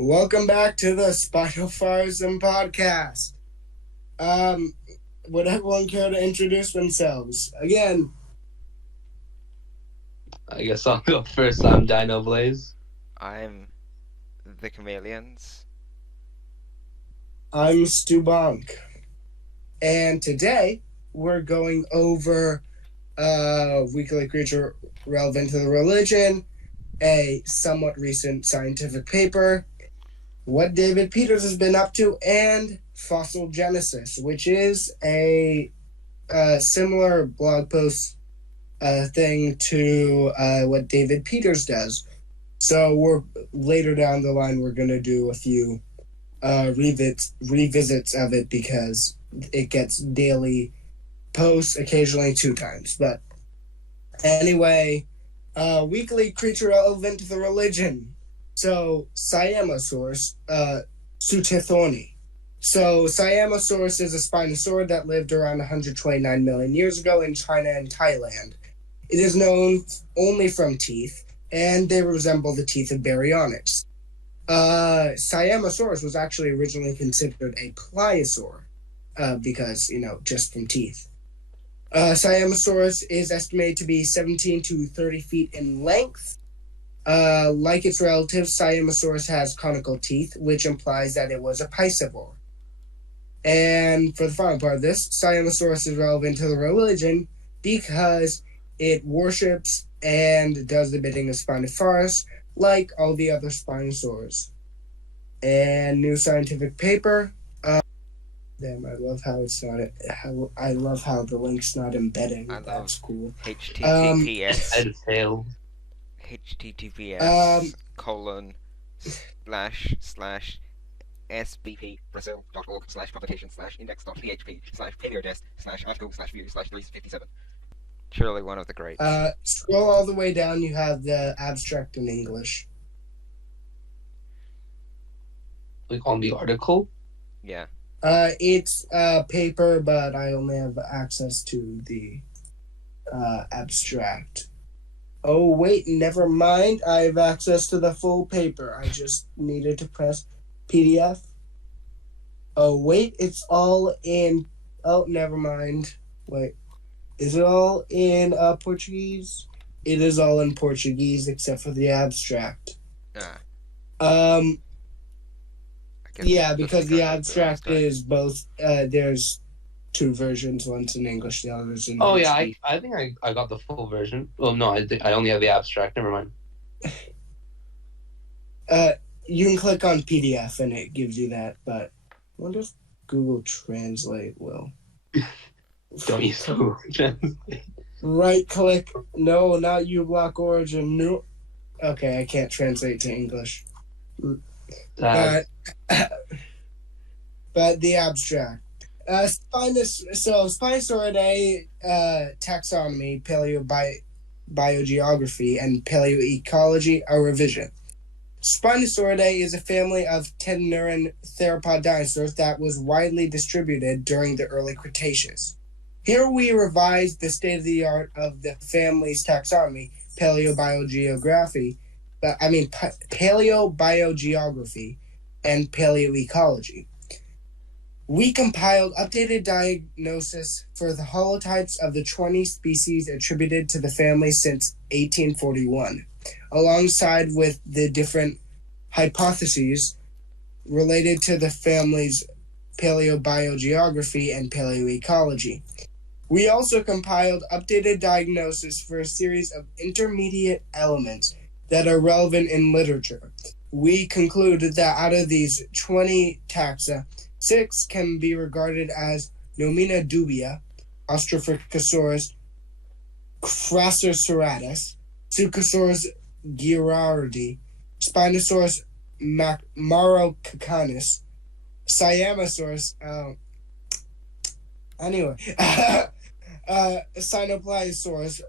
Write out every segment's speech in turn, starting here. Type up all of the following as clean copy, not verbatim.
Welcome back to the Spinofaarism podcast. Would everyone care to introduce themselves? Again, I guess I'll go first. I'm Dino Blaze. I'm the Chameleons. I'm Stu Bonk. And today, we're going over weekly creature relevant to the religion, a somewhat recent scientific paper, what David Peters has been up to, and fossil genesis, which is a similar blog post thing to what David Peters does. So we're later down the line, we're going to do a few revisits of it because it gets daily posts, occasionally 2 times. But anyway, weekly creature relevant to the religion. So Siamosaurus, Sutethorni. So Siamosaurus is a Spinosaur that lived around 129 million years ago in China and Thailand. It is known only from teeth, and they resemble the teeth of baryonyx. Siamosaurus was actually originally considered a pliosaur because, just from teeth. Siamosaurus is estimated to be 17 to 30 feet in length. Like its relative, Siamosaurus has conical teeth, which implies that it was a piscivore. And for the final part of this, Siamosaurus is relevant to the religion because it worships and does the bidding of Spinofaaris, like all the other Spinosaurs. And new scientific paper. Damn, I love how it's not. I love how the link's not embedding. That's cool. HTTPS. Um, https://sbp.brazil.org/publication/index.php/paleodesk/article/view/357. Surely one of the greats. Scroll all the way down. You have the abstract in English. Like on the article? Yeah. It's paper, but I only have access to the abstract. Oh, wait, never mind. I have access to the full paper. I just needed to press PDF. Oh, wait, it's all in... Oh, never mind. Wait. Is it all in Portuguese? It is all in Portuguese except for the abstract. Yeah, because the abstract is both... there's 2 versions. One's in English, the other's in Portuguese. Yeah, I think I got the full version. Oh, no, I only have the abstract. Never mind. You can click on PDF and it gives you that, but I wonder if Google Translate will. Don't use Google Translate. Right click. No, not uBlock Origin. No. Okay, I can't translate to English. But the abstract. Spinosauridae taxonomy, paleobiogeography, and paleoecology are revision. Spinosauridae is a family of tenoran theropod dinosaurs that was widely distributed during the early Cretaceous. Here we revised the state-of-the-art of the family's taxonomy, paleobiogeography, and paleoecology. We compiled updated diagnosis for the holotypes of the 20 species attributed to the family since 1841, alongside with the different hypotheses related to the family's paleobiogeography and paleoecology. We also compiled updated diagnosis for a series of intermediate elements that are relevant in literature. We concluded that out of these 20 taxa, 6 can be regarded as nomina dubia, Australopithecus crassosaurus, Suchosaurus girardi, Spinosaurus marocacanus, Siamosaurus, Sinopliosaurus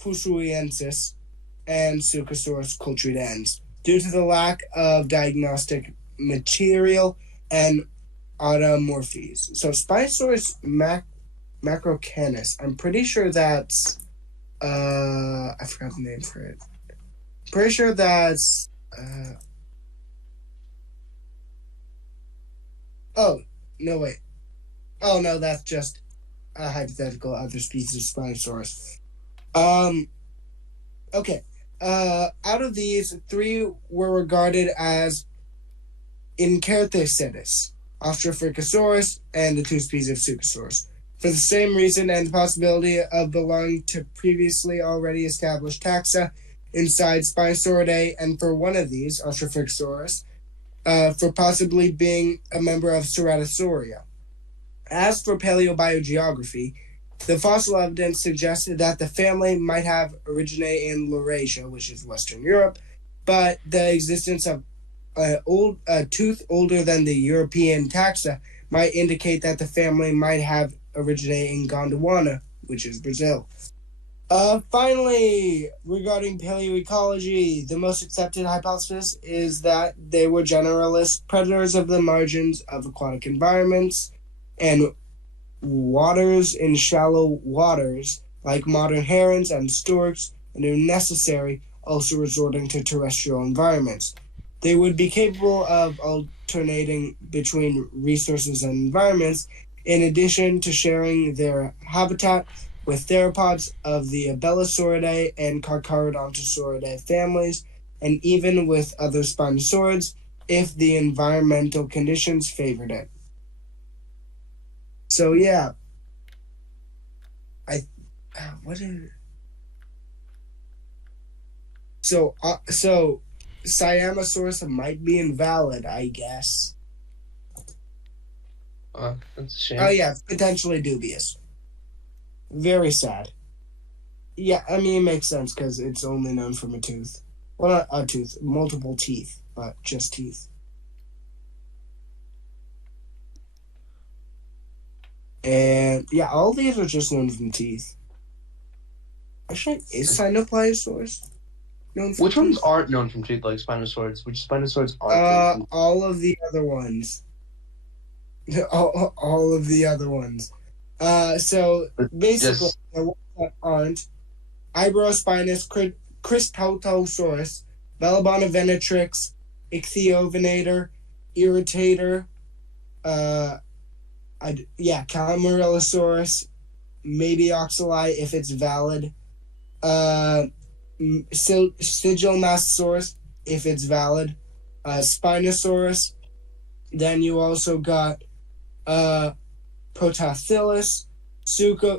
fushuiensis, and Suchosaurus coltridens, due to the lack of diagnostic material and automorphies. So Spinosaurus macrocanus, I'm pretty sure that's I forgot the name for it. Pretty sure that's Oh, no, wait. Oh, no, that's just a hypothetical other species of Spinosaurus. Okay. Out of these, three were regarded as Incertacetus, Australopithecus, and the two species of Suchosaurus. For the same reason and the possibility of belonging to previously already established taxa inside Spinosauridae, and for one of these, Australopithecus, for possibly being a member of Ceratosauria. As for paleobiogeography, the fossil evidence suggested that the family might have originated in Laurasia, which is Western Europe, but the existence of a tooth older than the European taxa might indicate that the family might have originated in Gondwana, which is Brazil. Finally, regarding paleoecology, the most accepted hypothesis is that they were generalist predators of the margins of aquatic environments and waters in shallow waters, like modern herons and storks, and if necessary, also resorting to terrestrial environments. They would be capable of alternating between resources and environments, in addition to sharing their habitat with theropods of the Abelisauridae and Carcharodontosauridae families, and even with other Spinosaurids if the environmental conditions favored it. So yeah, what is so Siamosaurus might be invalid, I guess. That's a shame. Oh yeah, potentially dubious. Very sad. Yeah, I mean it makes sense because it's only known from a tooth. Well, not a tooth, multiple teeth, but just teeth. And yeah, all these are just known from teeth. Actually, is Sinopliosaurus known from Which teeth? ones aren't known from teeth, like Spinosaurus? Which Spinosaurus aren't known from? All of the other ones. all of the other ones. So basically, Just the ones that aren't Ibrospinus, Cristotosaurus, Velobonnavenatrix, Ichthyovenator, Irritator, Calamarillasaurus, maybe Oxali if it's valid, Sigilmastosaurus if it's valid, Spinosaurus. Then you also got Protothyllus,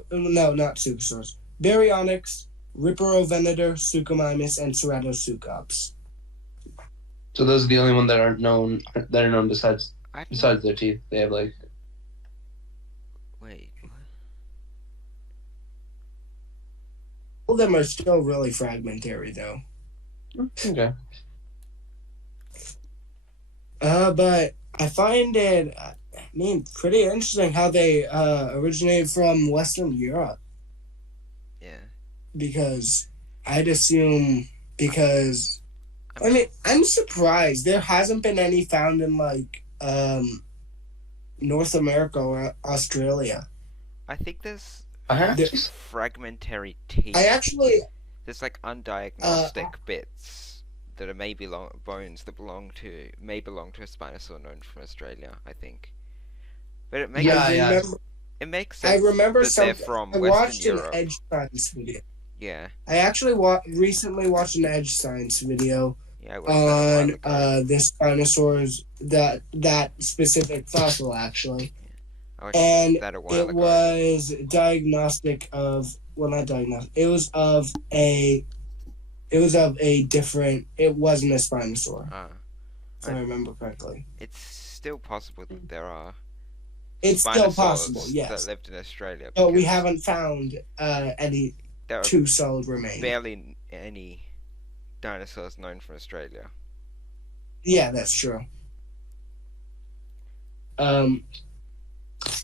not Suchosaurus, Baryonyx, Ripperovenator, Suchomimus, and Ceratoseucops. so those are the only ones that aren't known. That are known besides their teeth. They have like. Wait, what? All of them are still really fragmentary, though. Okay. But I find it, pretty interesting how they originated from Western Europe. Yeah. Because I'd assume, because, I'm surprised. There hasn't been any found in, like, North America or Australia. I think there's fragmentary teeth. There's like undiagnostic bits that are bones that may belong to a Spinosaur known from Australia, I think. But it makes it makes sense. I remember they're from I Western watched Europe. an Edge Science video. Yeah. I actually recently watched an Edge Science video on this dinosaurs that specific fossil actually. Yeah. And it was diagnostic of not diagnostic. It was of a different. It wasn't a Spinosaur. If I remember correctly. It's still possible that there are. It's still possible, yes. That lived in Australia. But we haven't found any two solid remains. Barely any dinosaurs known from Australia. Yeah, that's true.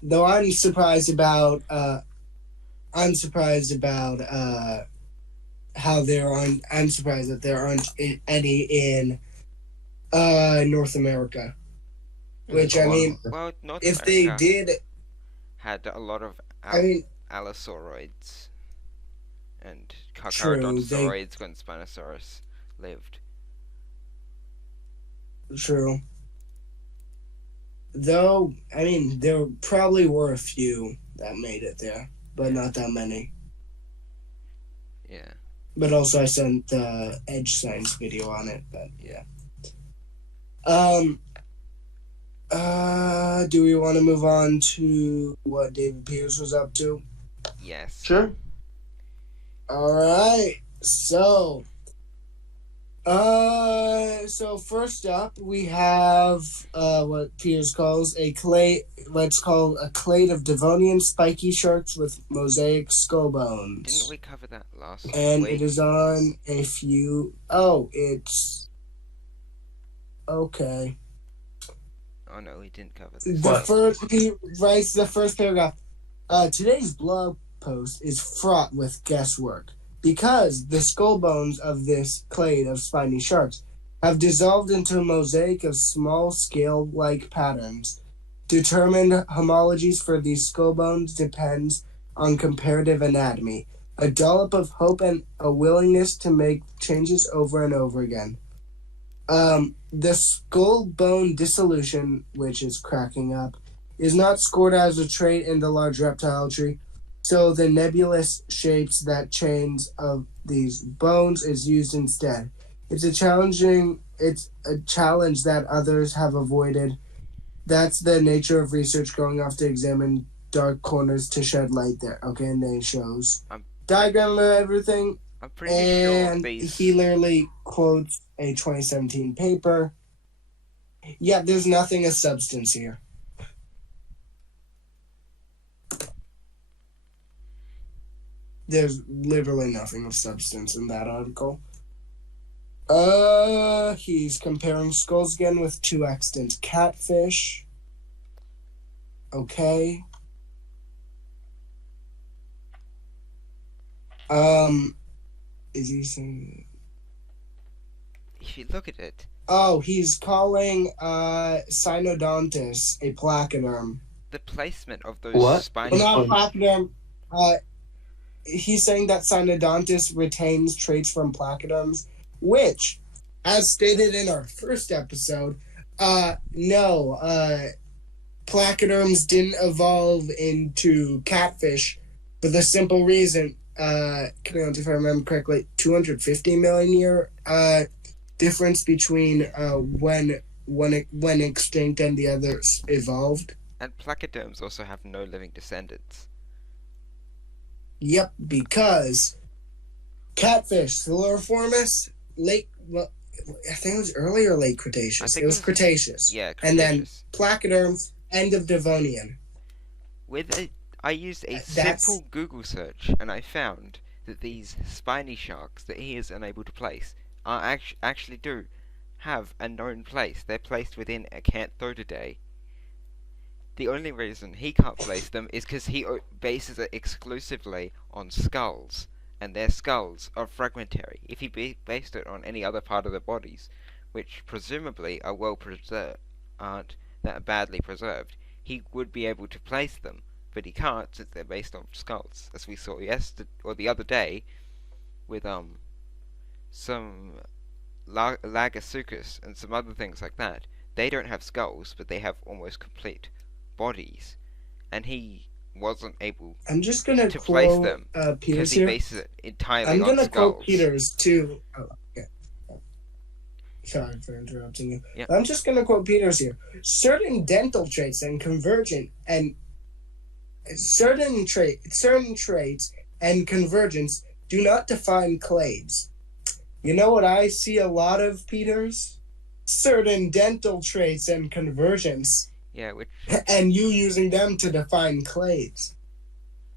Though I'm surprised about how there aren't. I'm surprised that there aren't any in North America. Which well, North if America they did, had a lot of Allosauroids and Carcharodontosaurids when Spinosaurus lived. True. Though, I mean, there probably were a few that made it there, but not that many. Yeah. But also I sent the Edge Science video on it, but yeah. Do we want to move on to what David Pierce was up to? Yes. Sure. Alright. So first up we have what Pierce calls a clade of Devonian spiky sharks with mosaic skull bones. Didn't we cover that last week? And it is on a few it's okay. Oh no, we didn't cover this. He writes the first paragraph. Today's blog post is fraught with guesswork because the skull bones of this clade of spiny sharks have dissolved into a mosaic of small scale-like patterns. Determined homologies for these skull bones depends on comparative anatomy, a dollop of hope, and a willingness to make changes over and over again. The skull bone dissolution, which is cracking up, is not scored as a trait in the large reptile tree, so the nebulous shapes that chains of these bones is used instead. It's a challenge that others have avoided. That's the nature of research, going off to examine dark corners to shed light there. Okay, and then it shows diagram of everything. I'm pretty sure he literally quotes a 2017 paper. Yeah, there's nothing of substance here. There's literally nothing of substance in that article. He's comparing skulls again with two extant catfish. Okay. Is he saying... If you look at it... Oh, he's calling Cynodontis a placoderm. The placement of those spiny... Well, not placoderm. He's saying that Cynodontis retains traits from placoderms, which, as stated in our first episode, placoderms didn't evolve into catfish for the simple reason, if I remember correctly, 250 million year difference between when extinct and the others evolved. And placoderms also have no living descendants. Yep, because catfish, Siluriformis, I think it was early or late Cretaceous. It was Cretaceous. Yeah, Cretaceous. And then placoderms, end of Devonian. I used a simple Google search, and I found that these spiny sharks that he is unable to place are actually do have a known place. They're placed within Acanthodidae. The only reason he can't place them is because he bases it exclusively on skulls, and their skulls are fragmentary. If he based it on any other part of the bodies, which presumably are well preserved, aren't that badly preserved, he would be able to place them, but he can't since they're based on skulls, as we saw the other day with some Lagasuchus and some other things like that. They don't have skulls, but they have almost complete bodies, and he wasn't able to place them because he bases it entirely on skulls. I'm going to quote Peters too. Oh, okay. Sorry for interrupting you. Yep. I'm just going to quote Peters here. Certain dental traits and convergence do not define clades. You know what I see a lot of, Peters? Certain dental traits and convergence. Yeah, and you using them to define clades.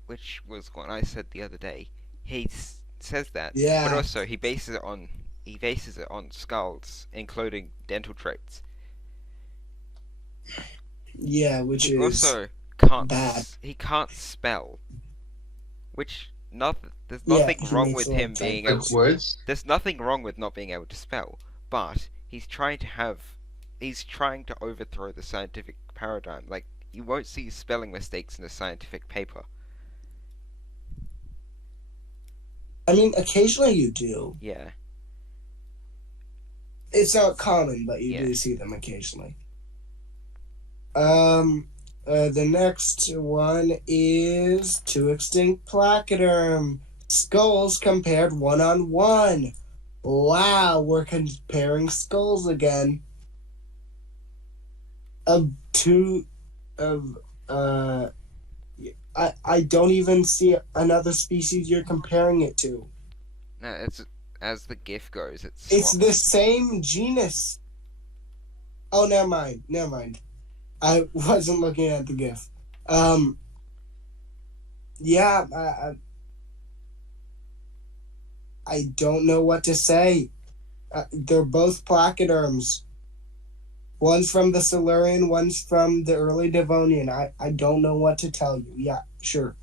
Which was what I said the other day. He says that, yeah. But also he bases it on skulls, including dental traits. Yeah, which he is also can't bad. He can't spell, which there's nothing wrong with him being able. There's nothing wrong with not being able to spell, but he's trying to overthrow the scientific paradigm. Like, you won't see spelling mistakes in a scientific paper. I mean, occasionally you do. Yeah. It's not common, but you do see them occasionally. The next one is two extinct placoderm skulls compared 1-on-1. Wow, we're comparing skulls again. Of two, of I don't even see another species you're comparing it to. No, it's as the GIF goes. It's the same genus. Oh, never mind. I wasn't looking at the GIF. Yeah, I don't know what to say. They're both placoderms. One's from the Silurian, one's from the early Devonian. I don't know what to tell you. Yeah, sure.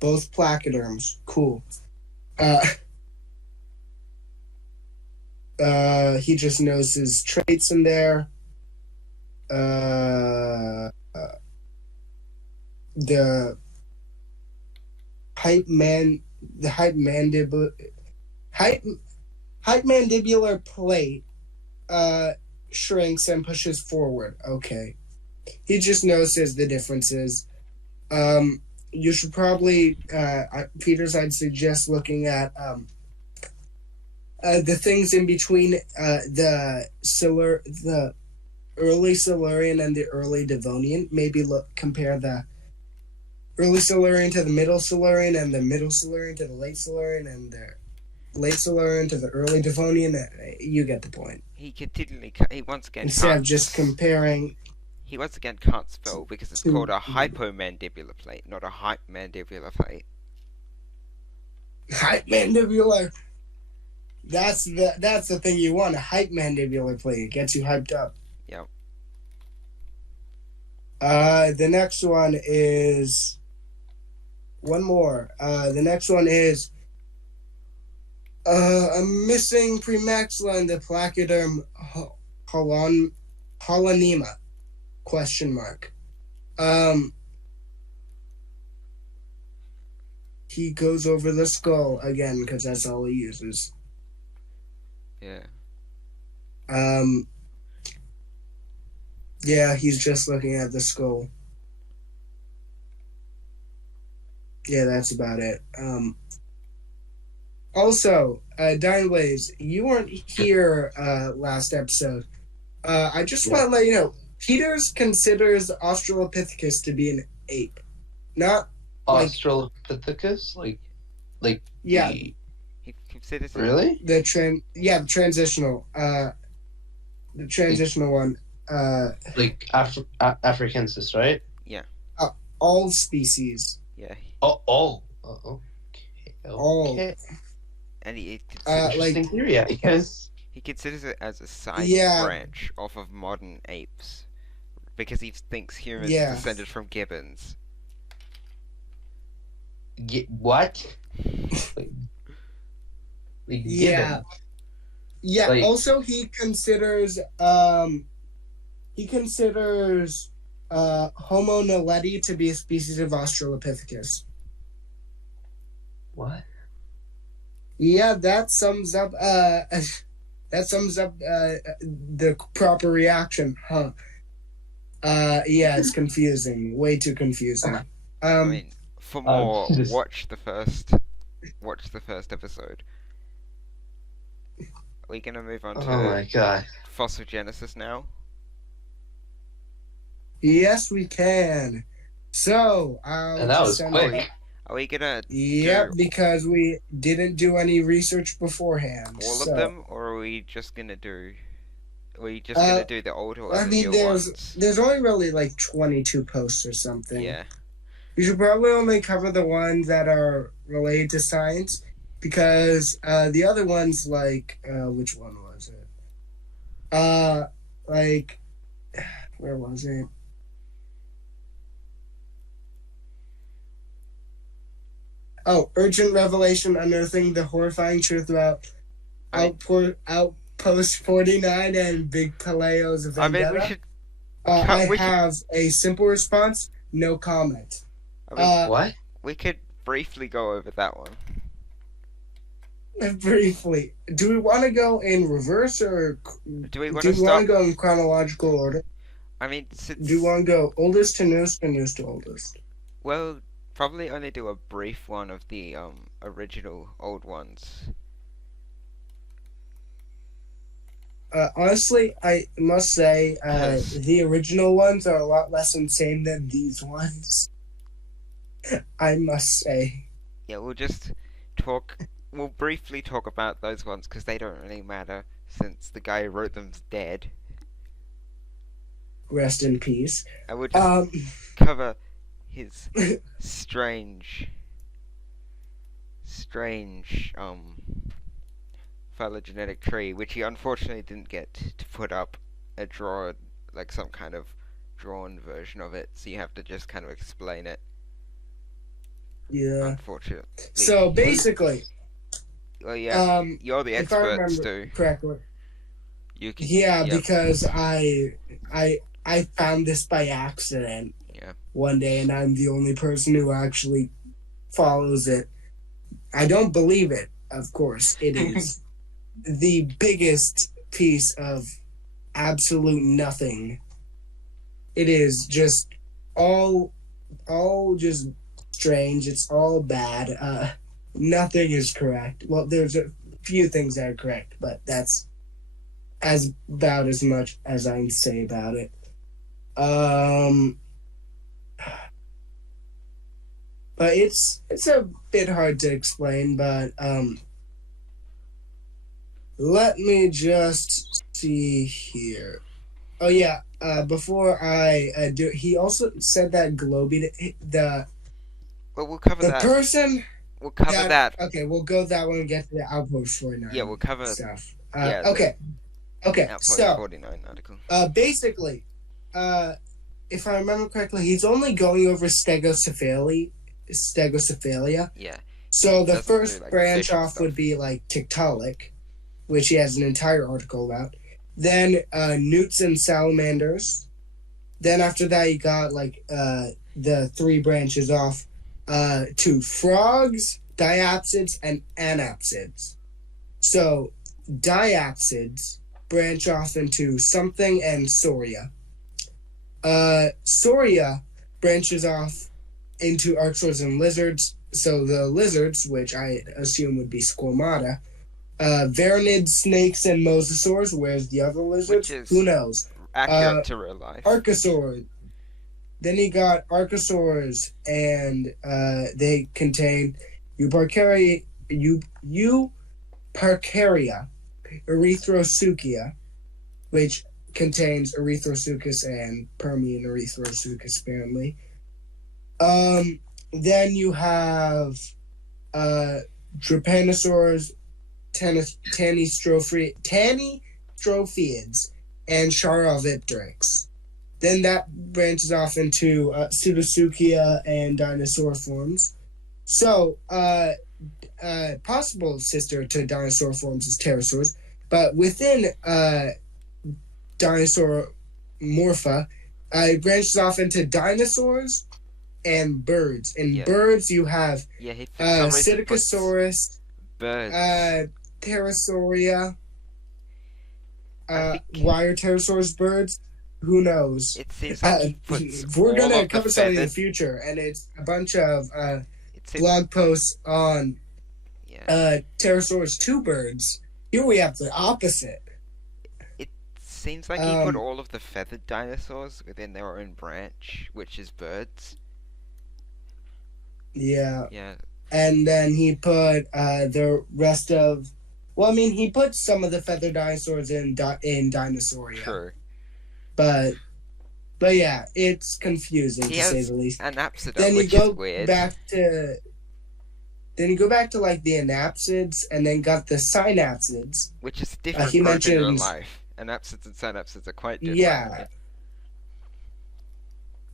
Both placoderms. Cool. He just knows his traits in there. The height mandibular plate shrinks and pushes forward. Okay. He just notices the differences. You should probably Peters, I'd suggest looking at the things in between the early Silurian and the early Devonian. Maybe compare the early Silurian to the middle Silurian and the middle Silurian to the late Silurian and the late Silurian to the early Devonian. You get the point. He once again instead of just comparing. He once again can't spell because it's called a hypomandibular plate, not a hypmandibular plate. Hypmandibular. That's the thing you want, a hypmandibular plate. It gets you hyped up. Yep. The next one is one more. The next one is a missing premaxilla in the placoderm Holonema. Question mark. He goes over the skull again because that's all he uses. Yeah. Yeah, he's just looking at the skull. Yeah, that's about it. Also, Dineblaze, you weren't here last episode. I just want to let you know, Peters considers Australopithecus to be an ape, not Australopithecus, like yeah. He considers really the transitional one. Like Africensis, right? Yeah. All species. Yeah. Oh. Okay. All. And he interesting theory, I guess. He considers it as a side branch off of modern apes, because he thinks humans descended from gibbons. What? Yeah. Also, he considers Homo naledi to be a species of Australopithecus. What? Yeah, that sums up the proper reaction, huh? Yeah, it's confusing. Way too confusing. I mean, for more, watch the first episode. Are we gonna move on to fossil genesis now? Yes, we can. So, and that was quick. Are we gonna? Yep, because we didn't do any research beforehand. All of them, or are we just gonna do? Are we just gonna do the old or the new ones? There's only really like 22 posts or something. Yeah. We should probably only cover the ones that are related to science, because the other ones, like which one was it? Where was it? Oh, urgent revelation unearthing the horrifying truth about Outpost 49 and Big Paleo's vendetta. I mean, we should. I have a simple response: no comment. What? We could briefly go over that one. Briefly, do we want to go in reverse or do we want to go in chronological order? I mean, since... Do you want to go oldest to newest or newest to oldest? Well, probably only do a brief one of the original old ones. Honestly, I must say the original ones are a lot less insane than these ones. I must say. Yeah, we'll briefly talk about those ones because they don't really matter since the guy who wrote them's dead. Rest in peace. I will just cover his strange phylogenetic tree, which he unfortunately didn't get to put up like some kind of drawn version of it, so you have to just kind of explain it. Yeah. Unfortunately. So basically, well, yeah, you're the experts too. Correctly. You can. Yeah, yep. Because I found this by accident. Yeah. One day, and I'm the only person who actually follows it. I don't believe it, of course. It is the biggest piece of absolute nothing. It is just all just strange. It's all bad. Nothing is correct. Well, there's a few things that are correct, but that's about as much as I can say about it. But it's a bit hard to explain, but let me just see here. Oh yeah, before I do, he also said that Globy, well, we'll cover that. The person. We'll cover that. Okay, we'll go that one and get to the Outpost 49. Yeah, we'll cover stuff. Yeah. Okay. Outpost 49 article. Basically, if I remember correctly, he's only going over Stegocephalia. Yeah. So the first branch off would be like Tiktaalik, which he has an entire article about. Then newts and salamanders. Then after that, you got like the three branches off to frogs, diapsids, and anapsids. So diapsids branch off into something and Sauria. Sauria branches off into archosaurs and lizards. So the lizards, which I assume would be Squamata, Varanids, snakes, and mosasaurs. Where's the other lizards? Who knows? Accurate to real life. Archosaurs. Then you got archosaurs, and they contain Euparkeria, Erythrosuchia, which contains Erythrosuchus and Permian Erythrosuchus, apparently. Then you have Trypanosaurs, Tanystrophiids, and Charovipteryx. Then that branches off into Pseudosuchia and dinosaur forms. So, possible sister to dinosaur forms is pterosaurs, but within dinosaur morpha, it branches off into dinosaurs and birds. In birds, you have Psittacosaurus, Pterosauria. Why are pterosaurs birds? Who knows? It seems like we're gonna cover something in the future, and it's a bunch of blog posts on pterosaurs 2 birds. Here we have the opposite. It seems like he put all of the feathered dinosaurs within their own branch, which is birds. Yeah. Yeah. And then he put the rest of. Well, I mean, he put some of the feathered dinosaurs in Dinosauria. True. But yeah, it's confusing to say the least. An apsidum, which is weird. Then you go back to like the anapsids, and then got the synapsids, which is different in real life. Anapsids and synapsids are quite different.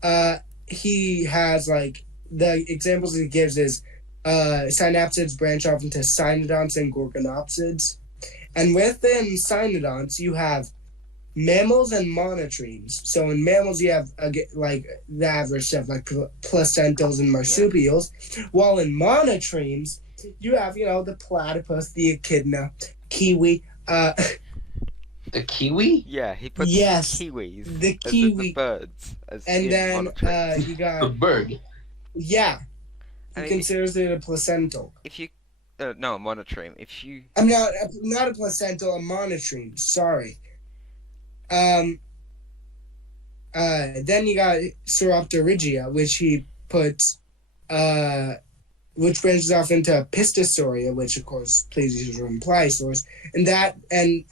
Yeah. He has like the examples he gives is synapsids branch off into cynodonts and gorgonopsids, and within cynodonts you have mammals and monotremes. So in mammals, you have like the average stuff like placentals and marsupials, while in monotremes, you have the platypus, the echidna, kiwi, The kiwi? Yeah, he puts kiwis the kiwi. the birds. And then you got... The bird. Yeah. He considers it a placental. If you... no, a monotreme. If you... I'm not a placental, a monotreme. Sorry. Then you got Sauropterygia, which he puts... which branches off into Pistosauria, which of course pleases from Pliosaurs, and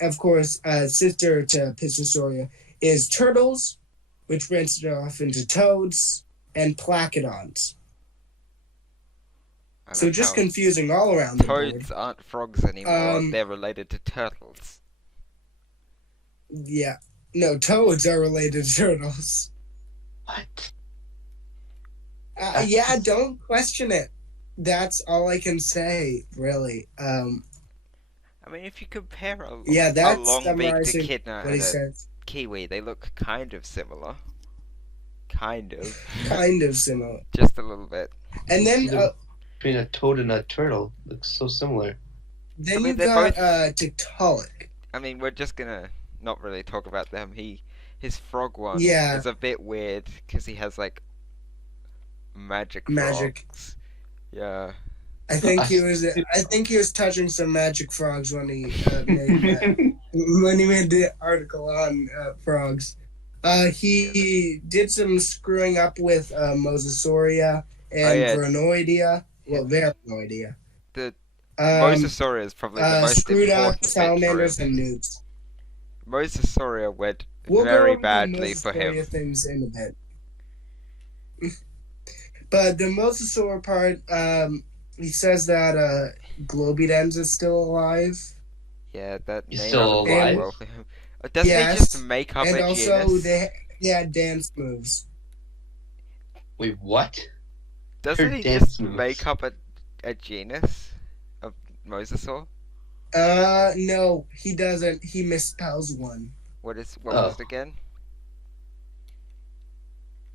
of course sister to Pistosauria is turtles, which branches off into toads and Placodons. So just confusing all around the board. Toads aren't frogs anymore; they're related to turtles. Yeah, no, toads are related to turtles. What? Yeah, don't question it. That's all I can say, really. I mean, if you compare a long-beaked echidna and a kiwi, they look kind of similar. Kind of. Kind of similar. Just a little bit. And then... between a toad and a turtle. Looks so similar. Then you got Tiktaalik. I mean, we're just gonna not really talk about them. His frog one is a bit weird, because he has, like, magic frogs. Yeah. I think he was touching some magic frogs when he made the article on frogs. He did some screwing up with Mosasauria and Vernoidea. Well, Vernoidea. The Mosasauria is probably the most screwed important up salamanders and newts. Mosasauria went very badly for him. Things in a bit. But the Mosasaur part, he says that Globidens is still alive. Yeah, that he's still alive. Doesn't he just make up a genus? And also, they had dance moves. Wait, what? Doesn't he just make up a genus of Mosasaur? No, he doesn't. He misspells one. What was it again?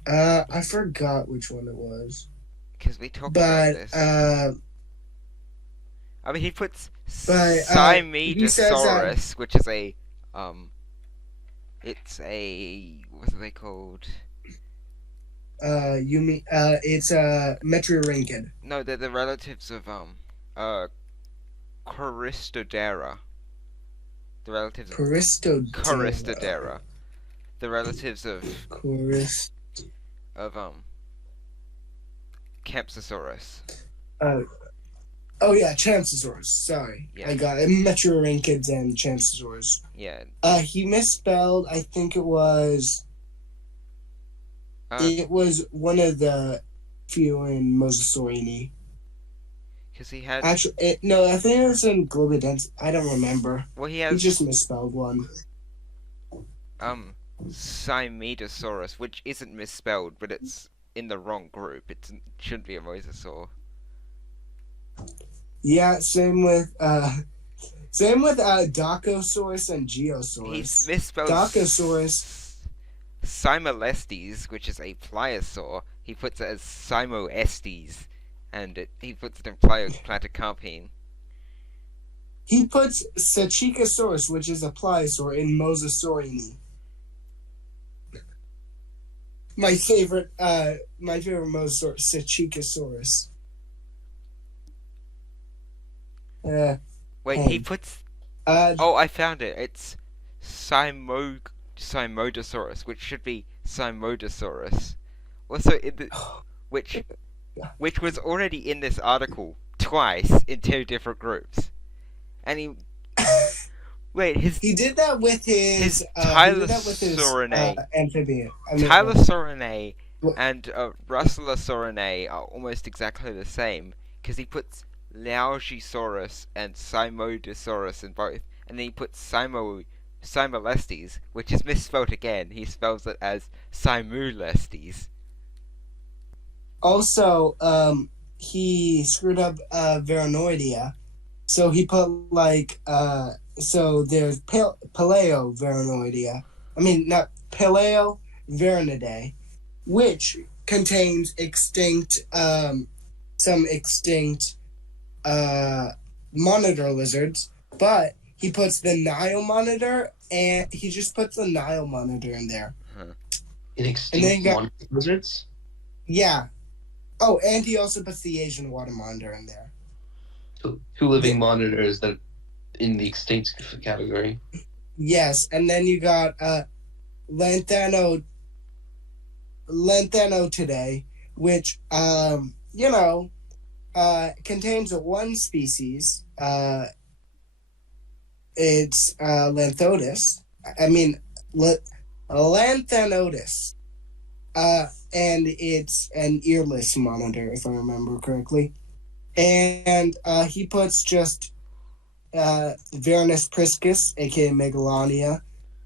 I forgot which one it was. Because we talked about this. I mean, he puts Simedosaurus, which is a, it's a, what are they called? You mean, it's a Metriorhynchid. No, they're the relatives of, Coristodera. The relatives of... Coristodera. The relatives of... Campsosaurus. Oh yeah, Champsosaurus. Sorry, yeah. I got it. Metriorhynchids and Champsosaurus. Yeah. He misspelled. I think it was. It was one of the few in Mosasaurini. Because he had... Actually, no, I think it was in Globidens. I don't remember. Well, he just misspelled one. Simedosaurus, which isn't misspelled, but it's in the wrong group. It shouldn't be a mosasaur. Yeah, same with Docosaurus and Geosaurus. He's misspelled Docosaurus. Simolestes, which is a pliosaur, he puts it as Simoestes, and he puts it in Platycarpine. He puts Sachicosaurus, which is a pliosaur, in Mosasaurini. My favorite mosasaur, Sachicosaurus. Wait, he puts... I found it. It's Simodosaurus, which should be Simodosaurus. Also, which was already in this article twice in two different groups. And he... Wait, he did that with his Tylosaurinae. Amphibian. Tylosaurinae and Russellosaurinae are almost exactly the same, because he puts Laugisaurus and Simodosaurus in both, and then he puts Simolestes, which is misspelled again. He spells it as Simulestes. Also, he screwed up Veranoidea, so he put so there's Paleo Veranoidea. I mean, not Paleo Veronidae, which contains some extinct monitor lizards, but he puts the Nile monitor, and he just puts the Nile monitor in there. Huh. In extinct lizards? Yeah. Oh, and he also puts the Asian water monitor in there. So 2 living monitors that in the extinct category. Yes, and then you got Lanthano today, which contains one species. It's Lanthodus. Lanthanotus. And it's an earless monitor, if I remember correctly. And he puts just Varanus priscus, aka Megalania,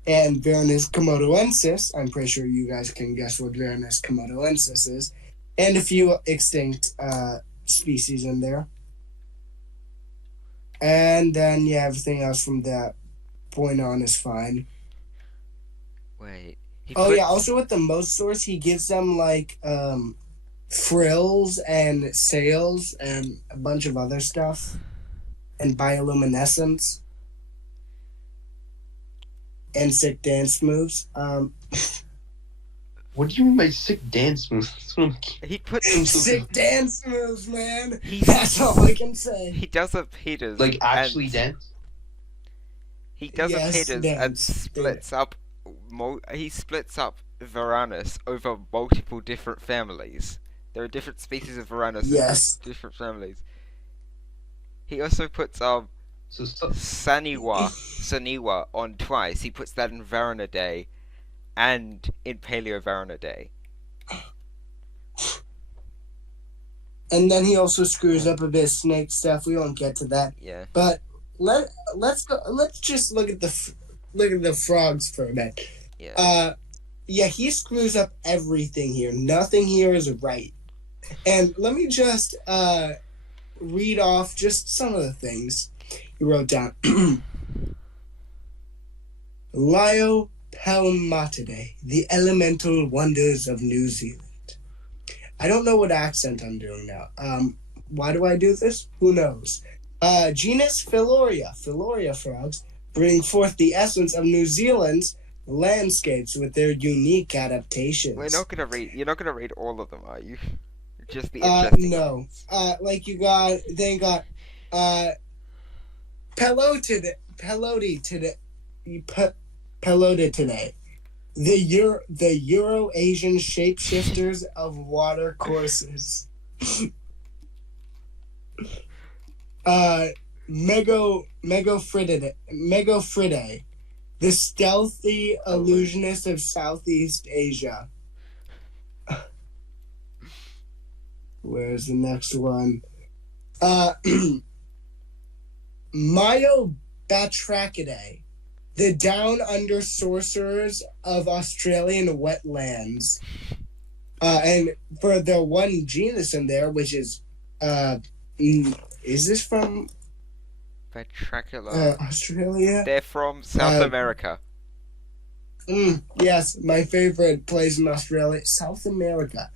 and Varanus komodoensis. I'm pretty sure you guys can guess what Varanus komodoensis is. And a few extinct species in there. And then, everything else from that point on is fine. Wait. Also with the mosasaurs, he gives them, frills and sails and a bunch of other stuff. And bioluminescence. And sick dance moves. What do you mean by sick dance moves? He puts sick dance moves, man. That's all I can say. He does a Peters. Like actually dance? He does a Peters and splits up. He splits up Varanus over multiple different families. There are different species of Varanus in different families. He also puts Saniwa on twice. He puts that in Varanidae and in Paleovaranidae. And then he also screws up a bit of snake stuff. We won't get to that. Yeah. But let's go. Let's just look at the frogs for a bit. Yeah. He screws up everything here. Nothing here is right. And let me just read off just some of the things he wrote down. Liopelmatidae, the elemental wonders of New Zealand. I don't know what accent I'm doing now. Why do I do this? Who knows? Genus Filoria. Filoria frogs bring forth the essence of New Zealand's landscapes with their unique adaptations. You're not gonna read all of them, are you? Just the interesting ones. You got Pelotid the Euro-Asian shapeshifters of water courses. Megofridae, the stealthy illusionist of Southeast Asia. Where's the next one? Myobatrachidae, the down-under sorcerers of Australian wetlands. And for the one genus in there, which is this from Batracula? Australia? They're from South America. Yes, my favorite place in Australia, South America.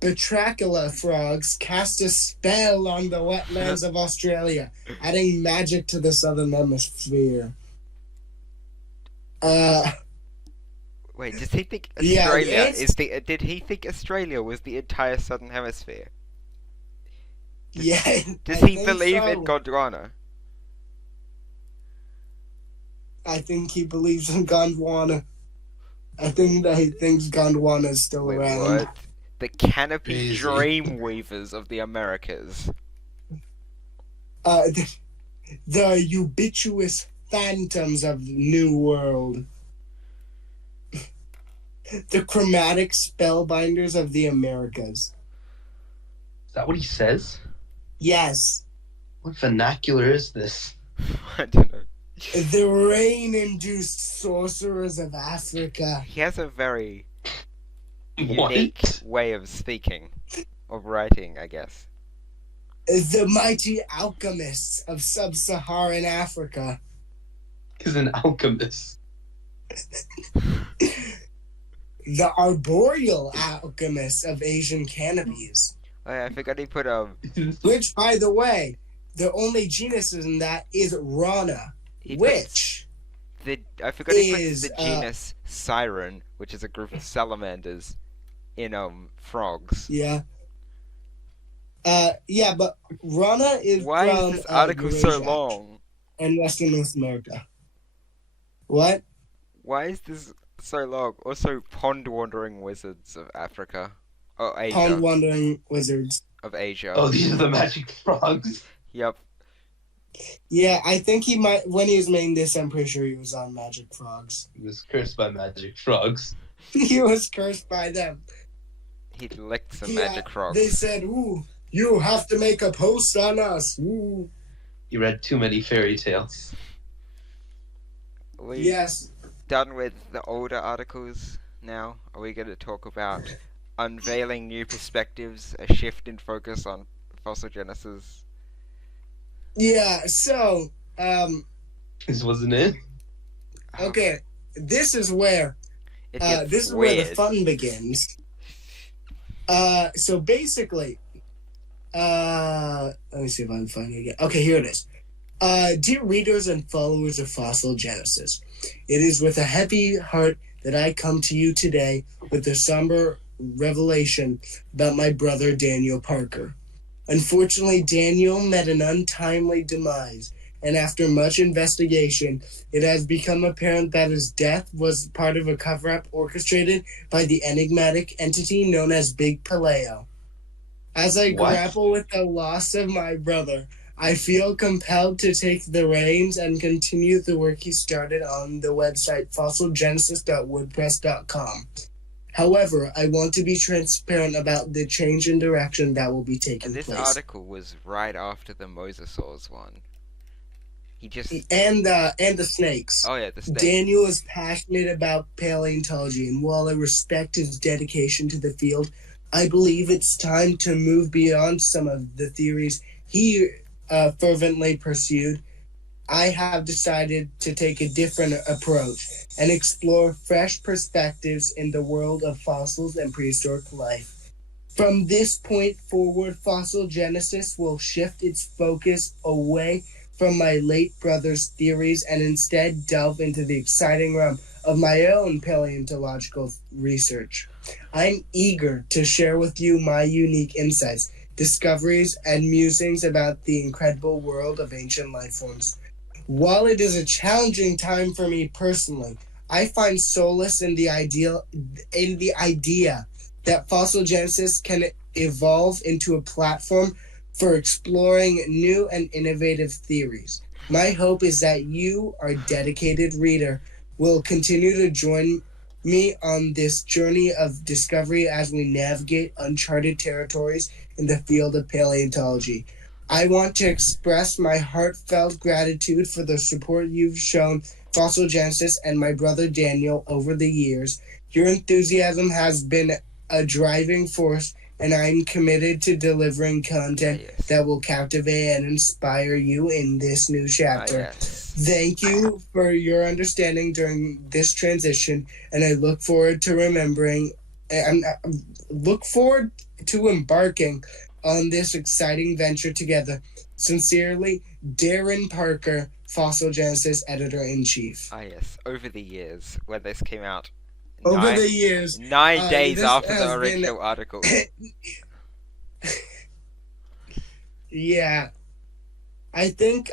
Batracula frogs cast a spell on the wetlands of Australia, adding magic to the southern hemisphere. Wait, does he think Australia did he think Australia was the entire southern hemisphere? Does he believe in Gondwana? I think he believes in Gondwana. I think that he thinks Gondwana is still around. What? The canopy dreamweavers of the Americas. The ubiquitous phantoms of the New World. The chromatic spellbinders of the Americas. Is that what he says? Yes. What vernacular is this? I don't know. The rain-induced sorcerers of Africa. He has a very unique way of speaking, of writing, I guess. The mighty alchemists of sub-Saharan Africa. He's an alchemist. The arboreal alchemists of Asian canopies. Oh, yeah, I forgot he put Which, by the way, the only genus in that is Rana, which I forgot he puts the genus Siren, which is a group of salamanders, in frogs. Yeah. But Rana is Why from is this article Eurasia so long? and Western North America. What? Why is this so long? Also, pond wandering wizards of Africa. Oh, Asia. Pond wandering wizards of Asia. Oh, these are the magic frogs. Yep. Yeah, I think he might. When he was making this, I'm pretty sure he was on magic frogs. He was cursed by magic frogs. He was cursed by them. He licked some magic frogs. They said, "Ooh, you have to make a post on us." Ooh. You read too many fairy tales. Yes. Done with the older articles now? Are we going to talk about unveiling new perspectives, a shift in focus on fossil genesis? Yeah, so, This wasn't it? Okay, this is where the fun begins. So basically, let me see if I can find it again. Okay, here it is. Dear readers and followers of Fossil Genesis, it is with a heavy heart that I come to you today with a somber revelation about my brother Daniel Parker. Unfortunately, Daniel met an untimely demise, and after much investigation, it has become apparent that his death was part of a cover-up orchestrated by the enigmatic entity known as Big Paleo. As I grapple with the loss of my brother, I feel compelled to take the reins and continue the work he started on the website fossilgenesis.wordpress.com. However, I want to be transparent about the change in direction that will be taking place. This article was right after the Mosasaurs one. And the snakes. Oh yeah, the snakes. Daniel is passionate about paleontology, and while I respect his dedication to the field, I believe it's time to move beyond some of the theories he fervently pursued. I have decided to take a different approach and explore fresh perspectives in the world of fossils and prehistoric life. From this point forward, Fossil Genesis will shift its focus away from my late brother's theories and instead delve into the exciting realm of my own paleontological research. I'm eager to share with you my unique insights, discoveries, and musings about the incredible world of ancient life forms. While it is a challenging time for me personally, I find solace in the idea that Fossil Genesis can evolve into a platform for exploring new and innovative theories. My hope is that you, our dedicated reader, will continue to join me on this journey of discovery as we navigate uncharted territories in the field of paleontology. I want to express my heartfelt gratitude for the support you've shown Fossil Genesis and my brother Daniel over the years. Your enthusiasm has been a driving force, and I'm committed to delivering content that will captivate and inspire you in this new chapter. Thank you for your understanding during this transition, and I look forward to embarking on this exciting venture together. Sincerely, Darren Parker, Fossil Genesis Editor-in-Chief. Ah yes, over the years, when this came out. 9 days after the original article. Yeah. I think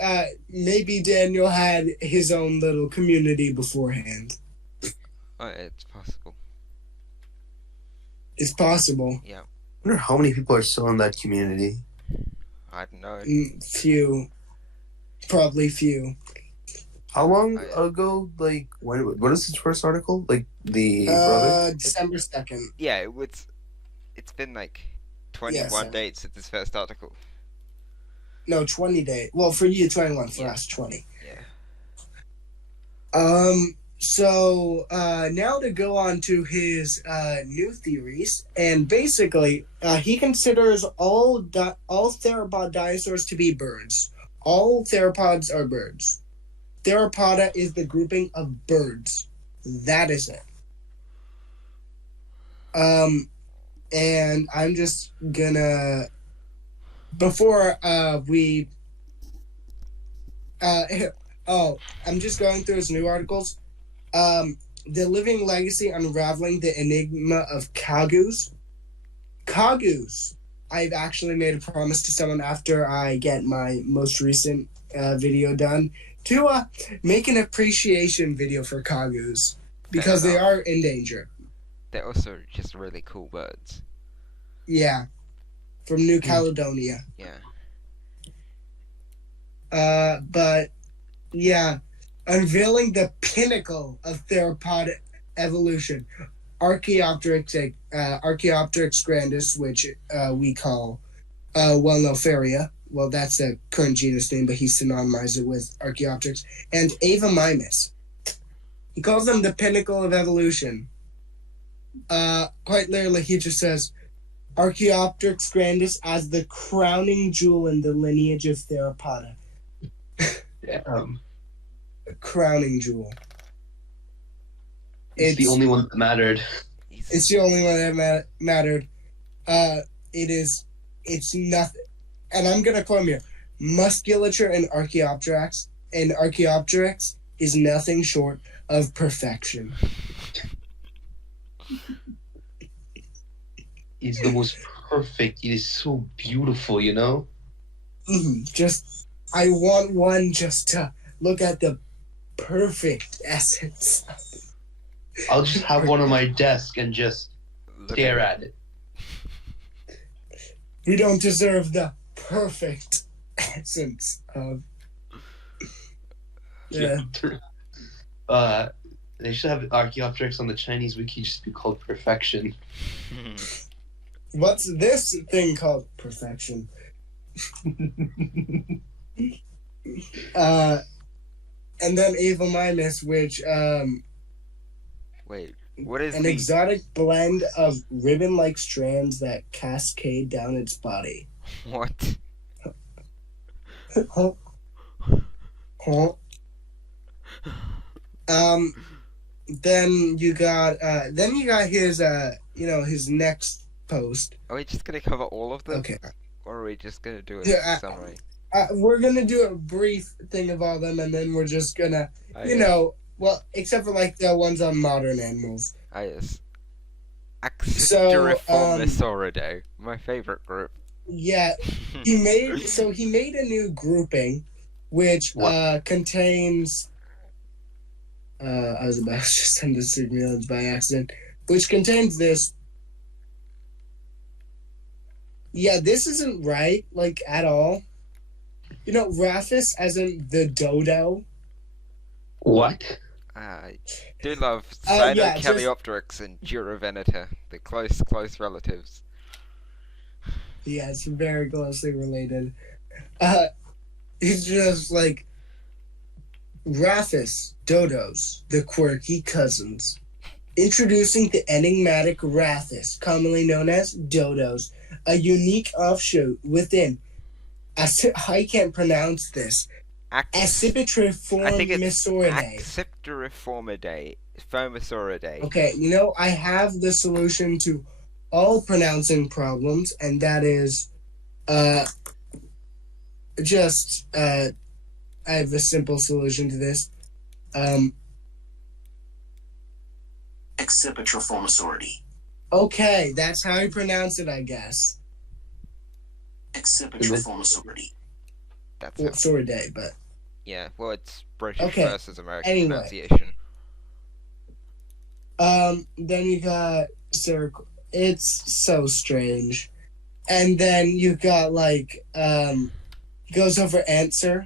maybe Daniel had his own little community beforehand. It's possible. It's possible. Yeah. I wonder how many people are still in that community. I don't know. Few. Probably few. How long ago, what is his first article? The brother? December 2nd. Yeah, it's been 21 days since his first article. No, 20 days. Well, for you, 21. For us, 20. Yeah. So, now to go on to his new theories. And basically, he considers all theropod dinosaurs to be birds. All theropods are birds. Theropoda is the grouping of birds. That is it. And I'm just gonna, before we Oh, I'm just going through his new articles. The Living Legacy Unraveling the Enigma of Kagus. Kagus. I've actually made a promise to someone after I get my most recent video done to make an appreciation video for Kagus because they are endangered. They're also just really cool birds. Yeah. From New Caledonia. Yeah. But yeah, unveiling the pinnacle of theropod evolution, Archaeopteryx grandis, which we call Welnoferia. Well, that's the current genus name, but he synonymized it with Archaeopteryx. And Ava Mimus. He calls them the pinnacle of evolution. Quite literally, he just says Archaeopteryx grandis as the crowning jewel in the lineage of Theropoda. A crowning jewel. It's the only one that mattered. It's the only one that mattered. It's nothing. And I'm going to quote him here. Musculature in Archaeopteryx is nothing short of perfection. It's the most perfect. It is so beautiful, you know? I want one just to look at the perfect essence. I'll just have one on my desk and just stare at it. We don't deserve the perfect essence of... Yeah. They should have Archaeopteryx on the Chinese wiki just be called perfection. What's this thing called? Perfection. And then Ava Mimus, which wait, what is an exotic blend of ribbon-like strands that cascade down its body. What? Then you got his his next post. Are we just gonna cover all of them? Okay. Or are we just gonna do a summary? We're gonna do a brief thing of all of them, and then we're just gonna, except for like the ones on modern animals. Yes. Acceptoriformisauridae, my favorite group. Yeah, he made a new grouping, which contains. I was about to just send this signal by accident, which contains this. Yeah, this isn't right, like at all. You know, Raphis, as in the dodo. What? I do love Spinofaarism and Duravenita, the close relatives. Yeah, it's very closely related. It's just like Raphis, dodos, the quirky cousins. Introducing the enigmatic Raphis, commonly known as dodos, a unique offshoot within. I can't pronounce this. Acceptoriformisauridae. Formisauridae. Okay, I have the solution to all pronouncing problems, and that is, I have a simple solution to this. Acceptoriformisauridae. Okay, that's how you pronounce it, I guess. Acceptoriformisauridae. That's Sauridae, but yeah, well, it's British versus American pronunciation. Then you got it's so strange, and then you got goes over answer,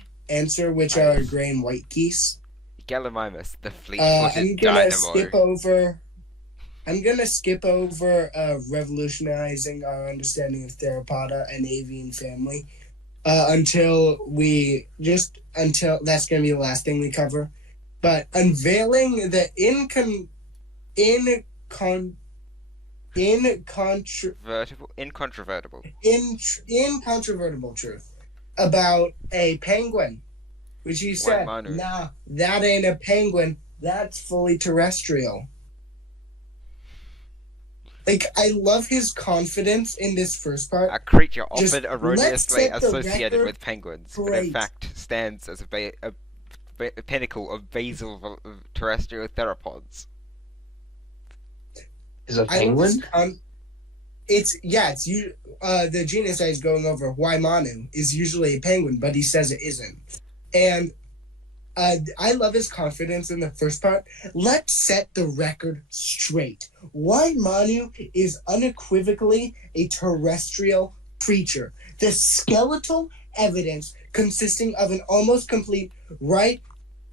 which are gray and white geese. Gallimimus, the fleet-footed dynamo. I'm gonna skip over revolutionizing our understanding of Theropoda and avian family until that's gonna be the last thing we cover. But unveiling the incontrovertible truth about a penguin, which you said, nah, that ain't a penguin. That's fully terrestrial. Like, I love his confidence in this first part. A creature often erroneously associated with penguins, but in fact stands as a pinnacle of basal terrestrial theropods. Is a penguin? The genus I was going over, Waimanu, is usually a penguin, but he says it isn't. And I love his confidence in the first part. Let's set the record straight. Waimanu is unequivocally a terrestrial creature. The skeletal evidence consisting of an almost complete right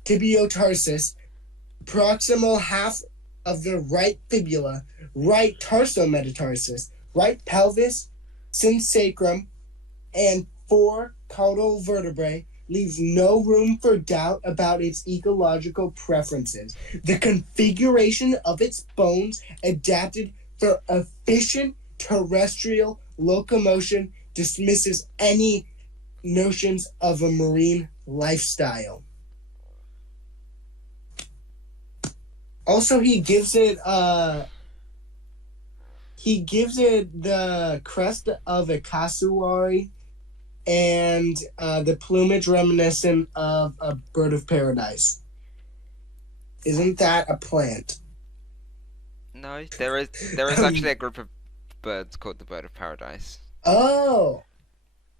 tibiotarsus, proximal half of the right fibula, right tarsometatarsus, right pelvis, synsacrum, and 4 caudal vertebrae leaves no room for doubt about its ecological preferences. The configuration of its bones adapted for efficient terrestrial locomotion dismisses any notions of a marine lifestyle. Also, he gives it the crest of a cassowary and the plumage reminiscent of a bird of paradise. Isn't that a plant? No, there is actually a group of birds called the bird of paradise. Oh,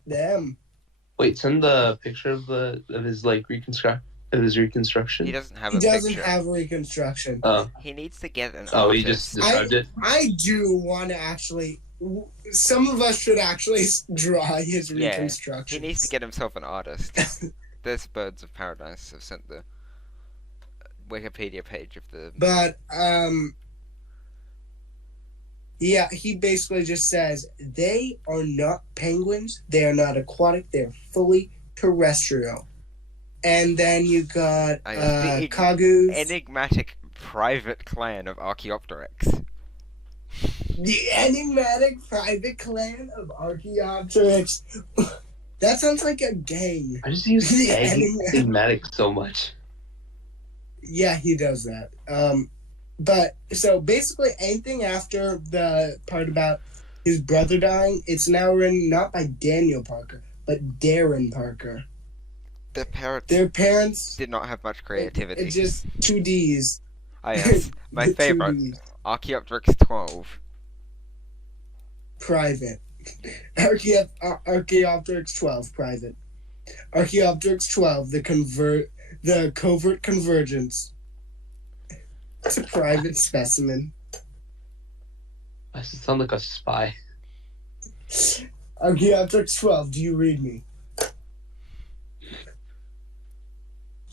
them. Wait, send the picture of his reconstruction. He doesn't have a reconstruction. Oh. He needs to get an artist. Oh, he just described it? I do want to actually... Some of us should actually draw his reconstruction. He needs to get himself an artist. There's birds of paradise. I've sent the Wikipedia page of the... But, yeah, he basically just says, they are not penguins, they are not aquatic, they're fully terrestrial. And then you got Kagus. Enigmatic private clan of Archaeopteryx. The enigmatic private clan of Archaeopteryx. That sounds like a gang. I just use the enigmatic so much. Yeah, he does that. But, so basically anything after the part about his brother dying, it's now written not by Daniel Parker, but Darren Parker. Their parents did not have much creativity. It's just 2 Ds. Yes, my favorite. Archaeopteryx 12. Private. Archaeopteryx 12, private. Archaeopteryx 12, the covert convergence. It's a private specimen. Why does it sound like a spy? Archaeopteryx 12, do you read me?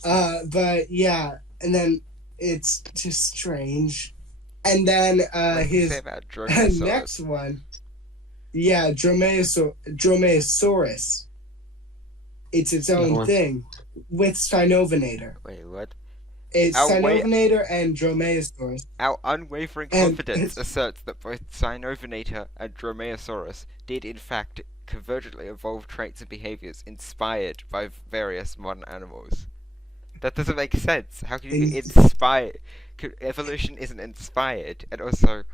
But yeah, and then it's just strange. And then his next one, yeah, Dromaeosaurus. It's its own thing with Spinofaarism. Wait, what? It's Spinofaarism and Dromaeosaurus. Our unwavering confidence asserts that both Spinofaarism and Dromaeosaurus did in fact convergently evolve traits and behaviors inspired by various modern animals. That doesn't make sense. How can you be inspired? Evolution isn't inspired, and also,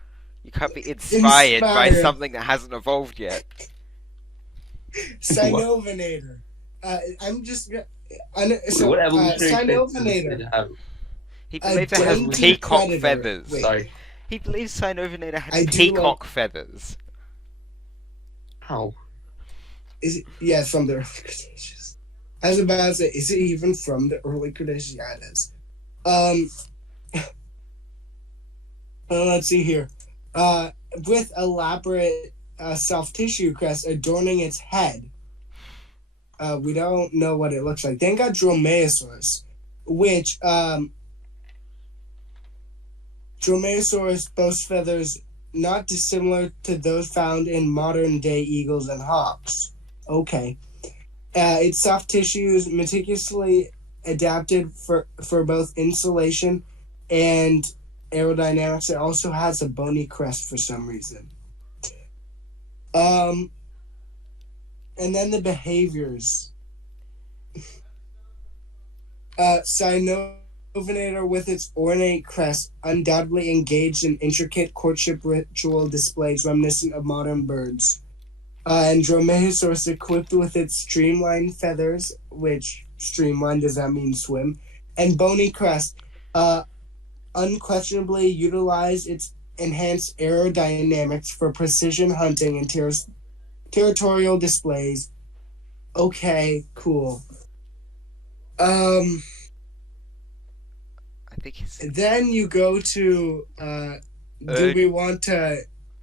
you can't be inspired by something that hasn't evolved yet. Spinofaarism. I'm just... what Spinofaarism. He believes it has peacock feathers. Sorry. He believes Spinofaarism has peacock feathers. How? Is it? Yeah, from the early Cretaceous. I was about to say, is it even from the early Cretaceous? Yeah, it is. Let's see here. With elaborate soft tissue crest adorning its head. We don't know what it looks like. Then got Dromaeosaurus, which Dromaeosaurus boasts feathers not dissimilar to those found in modern-day eagles and hawks. Okay. Its soft tissues meticulously adapted for both insulation and aerodynamics. It also has a bony crest for some reason. And then the behaviors. Spinofaarism Ovinator with its ornate crest undoubtedly engaged in intricate courtship ritual displays reminiscent of modern birds. And Dromaeosaurus equipped with its streamlined feathers, which streamlined does that mean swim, and bony crest, unquestionably utilized its enhanced aerodynamics for precision hunting and territorial displays. Okay, cool. I think then you go to do we want to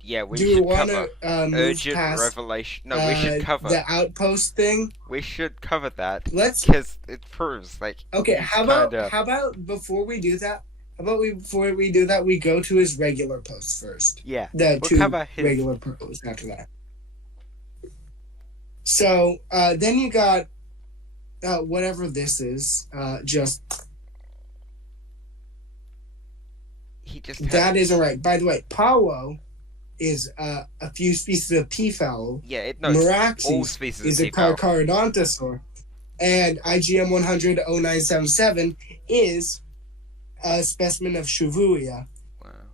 we should cover urgent past, revelation. No, we should cover the outpost thing. We should cover that. Let's, because it proves like. Okay, how about before we do that? We go to his regular post first. Yeah, we'll cover his regular posts after that. So then you got whatever this is. That isn't right. By the way, Pawo is a few species of peafowl. Yeah, it knows Meraxes all species is of peafowl. a Carcharodontosaur. And IGM 100-0977 is a specimen of Shibuya,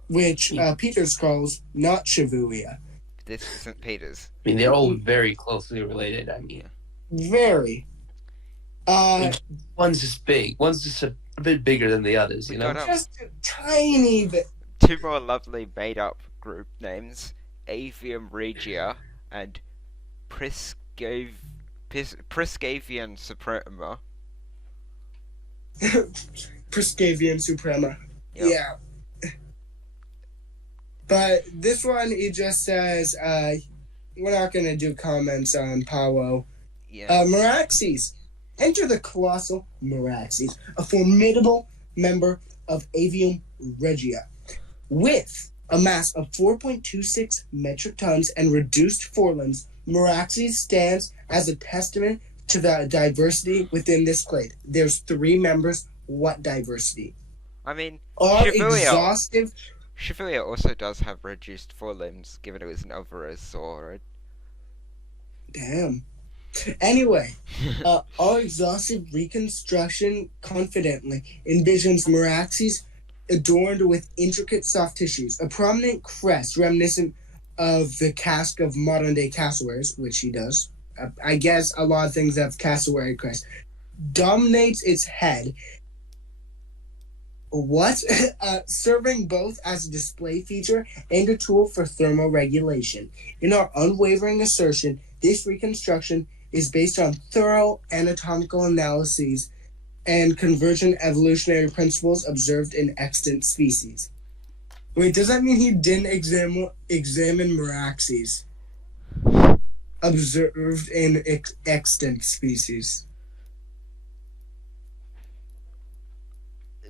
which Peters calls not Shibuya. This isn't Peters. I mean, they're all very closely related. I mean, very. One's just big. One's just a bit bigger than the others. You know, just a tiny bit. Two more lovely made-up group names: Avium regia and Priscavian suprema. Priscavian suprema. Yep. Yeah. But this one, it just says, we're not going to do comments on Pawo. Yeah. Meraxes. Enter the colossal Meraxes, a formidable member of Avium regia. With a mass of 4.26 metric tons and reduced forelimbs, Meraxes stands as a testament to the diversity within this clade. There's 3 members. What diversity? I mean, exhaustive. Shibuya also does have reduced forelimbs, given it was an ovirosaurid. Damn. Anyway, our exhaustive reconstruction confidently envisions Meraxes adorned with intricate soft tissues, a prominent crest reminiscent of the casque of modern-day cassowaries, which he does. I guess a lot of things have cassowary crest. Dominates its head. Serving both as a display feature and a tool for thermoregulation. In our unwavering assertion, this reconstruction is based on thorough anatomical analyses and convergent evolutionary principles observed in extant species. Wait, does that mean he didn't examine Meraxes observed in extant species?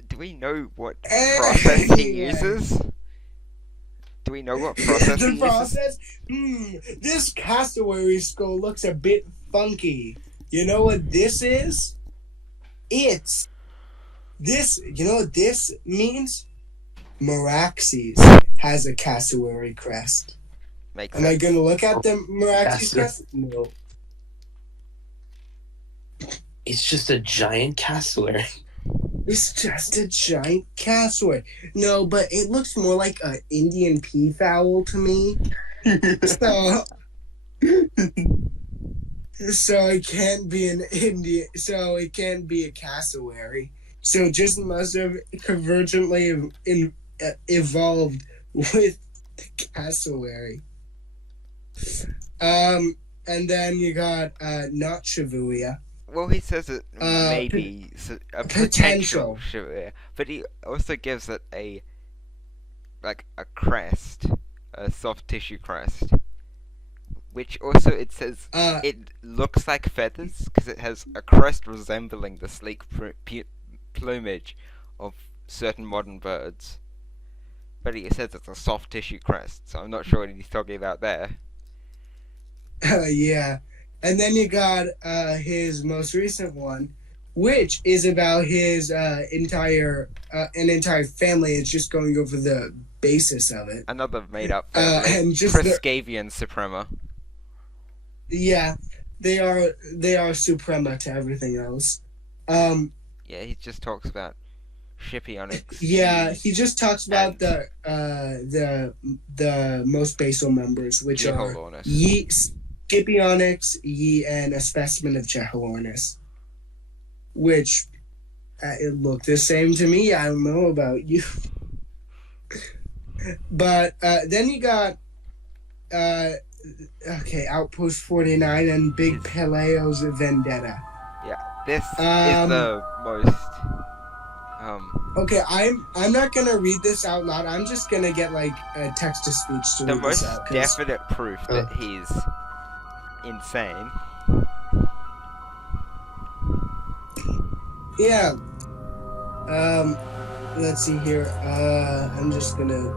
Do we know what process he uses? Do we know what process he uses? This cassowary skull looks a bit funky. You know what this is? You know what this means? Meraxes has a cassowary crest. Am I going to look at the Meraxes crest? No. It's just a giant cassowary. It's just a giant cassowary. No, but it looks more like an Indian peafowl to me. So it can't be an Indian. So it can't be a cassowary. So it just must have convergently evolved with the cassowary. And then you got not Shibuya. Well, he says it maybe a potential Shibuya, but he also gives it a crest, a soft tissue crest, which also it says it looks like feathers because it has a crest resembling the sleek plumage of certain modern birds. But he says it's a soft tissue crest, so I'm not sure what he's talking about there. Yeah. And then you got his most recent one, which is about his entire family. It's just going over the basis of it. Another made-up family, and just Priscavian suprema. Yeah, they are suprema to everything else. Yeah, he just talks about Shipionyx. Yeah, he just talks about the most basal members, which are Scipionyx, and a specimen of Chehalornis, which it looked the same to me. I don't know about you. But then you got Outpost 49 and Big Peleo's Vendetta. Yeah, this is the most Okay, I'm not gonna read this out loud. I'm just gonna get like a text to speech to read this out. The most definite proof that he's insane. Yeah. Let's see here. I'm just gonna.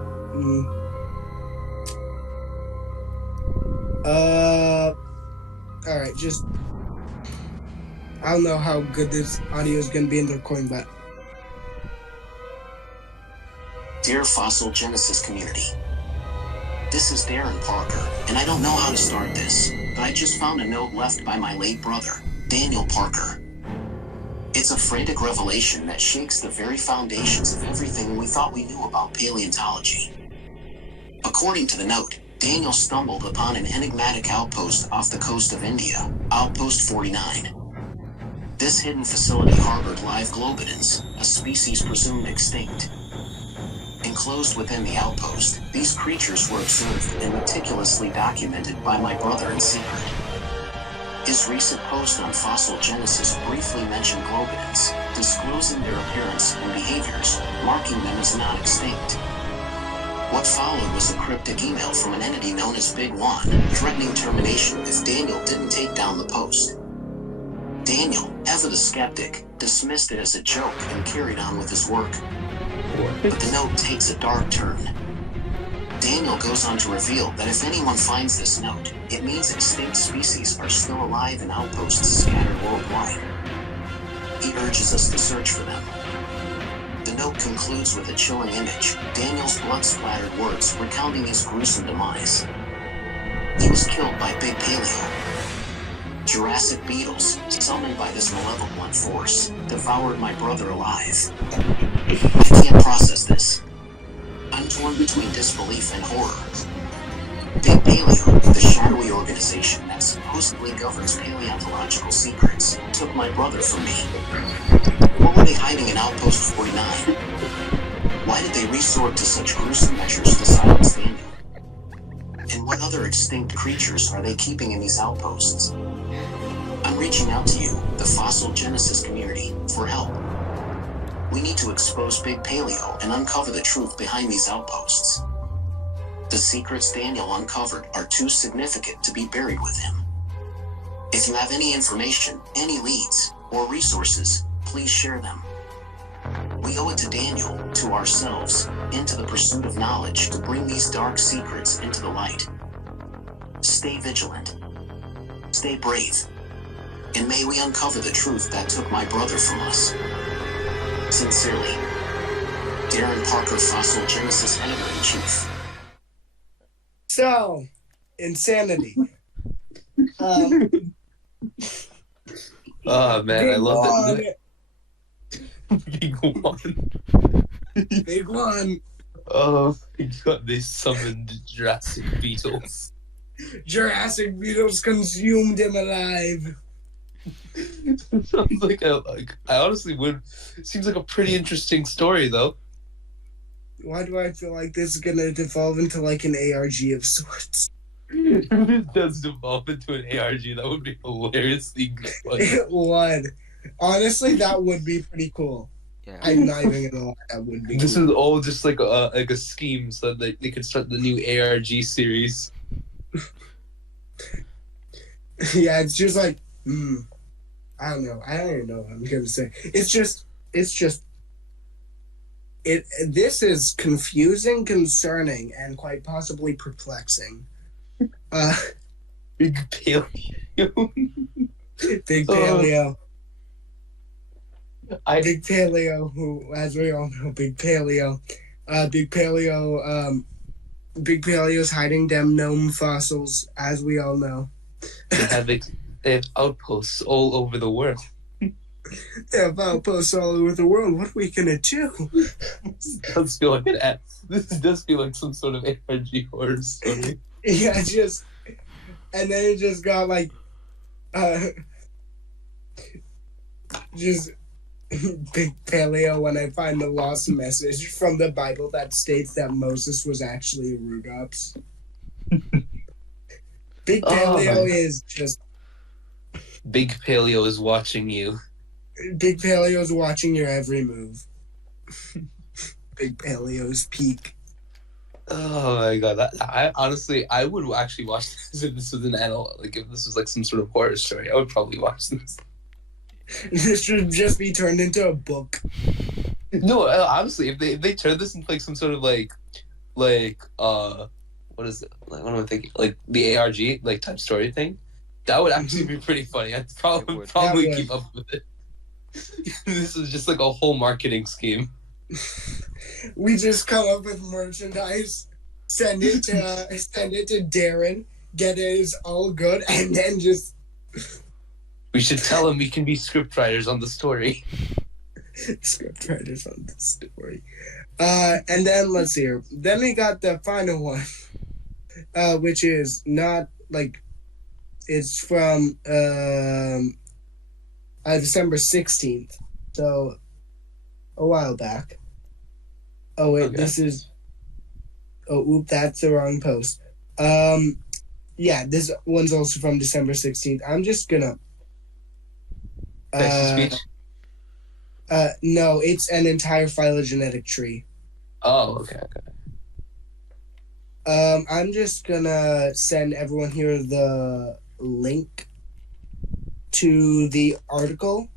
All right. Just. I don't know how good this audio is gonna be in the recording, but. Dear Fossil Genesis community, this is Darren Parker, and I don't know how to start this, but I just found a note left by my late brother, Daniel Parker. It's a frantic revelation that shakes the very foundations of everything we thought we knew about paleontology. According to the note, Daniel stumbled upon an enigmatic outpost off the coast of India, Outpost 49. This hidden facility harbored live globidins, a species presumed extinct. Enclosed within the outpost, these creatures were observed and meticulously documented by my brother in secret. His recent post on Fossil Genesis briefly mentioned globidins, disclosing their appearance and behaviors, marking them as not extinct. What followed was a cryptic email from an entity known as Big One, threatening termination if Daniel didn't take down the post. Daniel, ever the skeptic, dismissed it as a joke and carried on with his work. But the note takes a dark turn. Daniel goes on to reveal that if anyone finds this note, it means extinct species are still alive in outposts scattered worldwide. He urges us to search for them. The note concludes with a chilling image, Daniel's blood-splattered words recounting his gruesome demise. He was killed by Big Paleo. Jurassic beetles, summoned by this malevolent force, devoured my brother alive. I can't process this. I'm torn between disbelief and horror. Big Paleo, the shadowy organization that supposedly governs paleontological secrets, took my brother from me. What were they hiding in Outpost 49? Why did they resort to such gruesome measures to silence Daniel? And what other extinct creatures are they keeping in these outposts? I'm reaching out to you, the Fossil Genesis community, for help. We need to expose Big Paleo and uncover the truth behind these outposts. The secrets Daniel uncovered are too significant to be buried with him. If you have any information, any leads, or resources, please share them. We owe it to Daniel, to ourselves, and to the pursuit of knowledge to bring these dark secrets into the light. Stay vigilant. Stay brave. And may we uncover the truth that took my brother from us. Sincerely, Darren Parker, Fossil Genesis Editor-in-Chief. So, insanity. Oh man, I love it. Big One. Big One. Oh my god, they summoned Jurassic beetles. Jurassic beetles consumed him alive. Sounds like I honestly would. Seems like a pretty interesting story, though. Why do I feel like this is gonna devolve into like an ARG of sorts? If it does devolve into an ARG, that would be hilariously good. It would. Honestly, that would be pretty cool. Yeah. I'm not even gonna lie, that would be This cool. is all just like a scheme so that they could start the new ARG series. Yeah, it's just like, I don't know. I don't even know what I'm gonna say. This is confusing, concerning, and quite possibly perplexing. Big Paleo. Big Paleo. Big Paleo, who, as we all know, Big Paleo. Big Paleo's hiding them gnome fossils, as we all know. They have outposts all over the world. They have outposts all over the world. What are we gonna do? This does feel like some sort of ARG horror story. Yeah, and then it just got like, just Big Paleo when I find the lost message from the Bible that states that Moses was actually a Rugops. Big Paleo is just... Big Paleo is watching you. Big Paleo's watching your every move. Big Paleo's peak. Oh my god! I would actually watch this if this was an animal. Like if this was like some sort of horror story, I would probably watch this. This should just be turned into a book. No, honestly, if they turn this into like some sort of like what is it? Like, what am I thinking? Like the ARG like type story thing. That would actually be pretty funny. I'd probably keep up with it. This is just like a whole marketing scheme. We just come up with merchandise, send it to Darren, get it all good, and then just... We should tell him we can be scriptwriters on the story. Scriptwriters on the story. And then let's see here. Then we got the final one, which is not like... It's from December 16th, so a while back. Oh wait, okay. This is... Oh, oop, that's the wrong post. Yeah, this one's also from December 16th. I'm just gonna... speech? No, it's an entire phylogenetic tree. Oh, okay. I'm just gonna send everyone here the link to the article,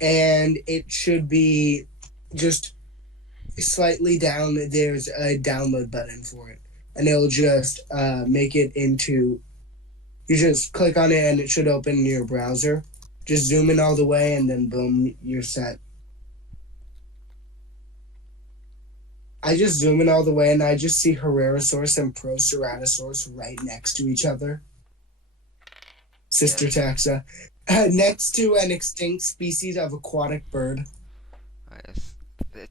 and it should be just slightly down. There's a download button for it, and it'll just make it into... You just click on it and it should open in your browser. Just zoom in all the way and then boom, you're set. I just zoom in all the way and I just see Herrerasaurus and Proceratosaurus right next to each other. Sister taxa. Next to an extinct species of aquatic bird. Yes. The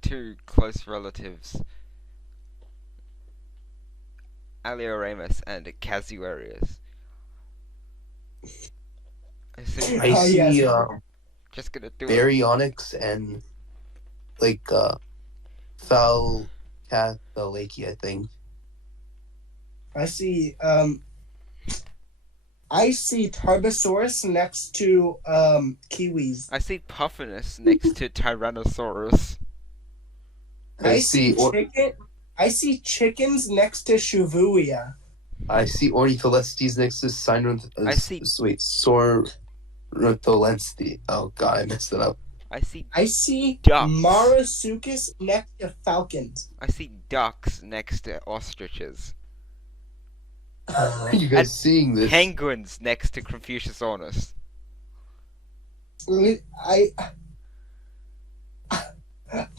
two close relatives, Alioramus and Casuarius. I see just gonna do Baryonyx and like Falcathalaki, I think. I see Tarbosaurus next to kiwis. I see Puffinus next to Tyrannosaurus. I see chickens next to Shibuya. I see Ornitholestes next to Sornitholestes. Oh god, I messed it up. I see ducks. Marasuchus next to falcons. I see ducks next to ostriches. Are you guys seeing this? Penguins next to Confuciusornis.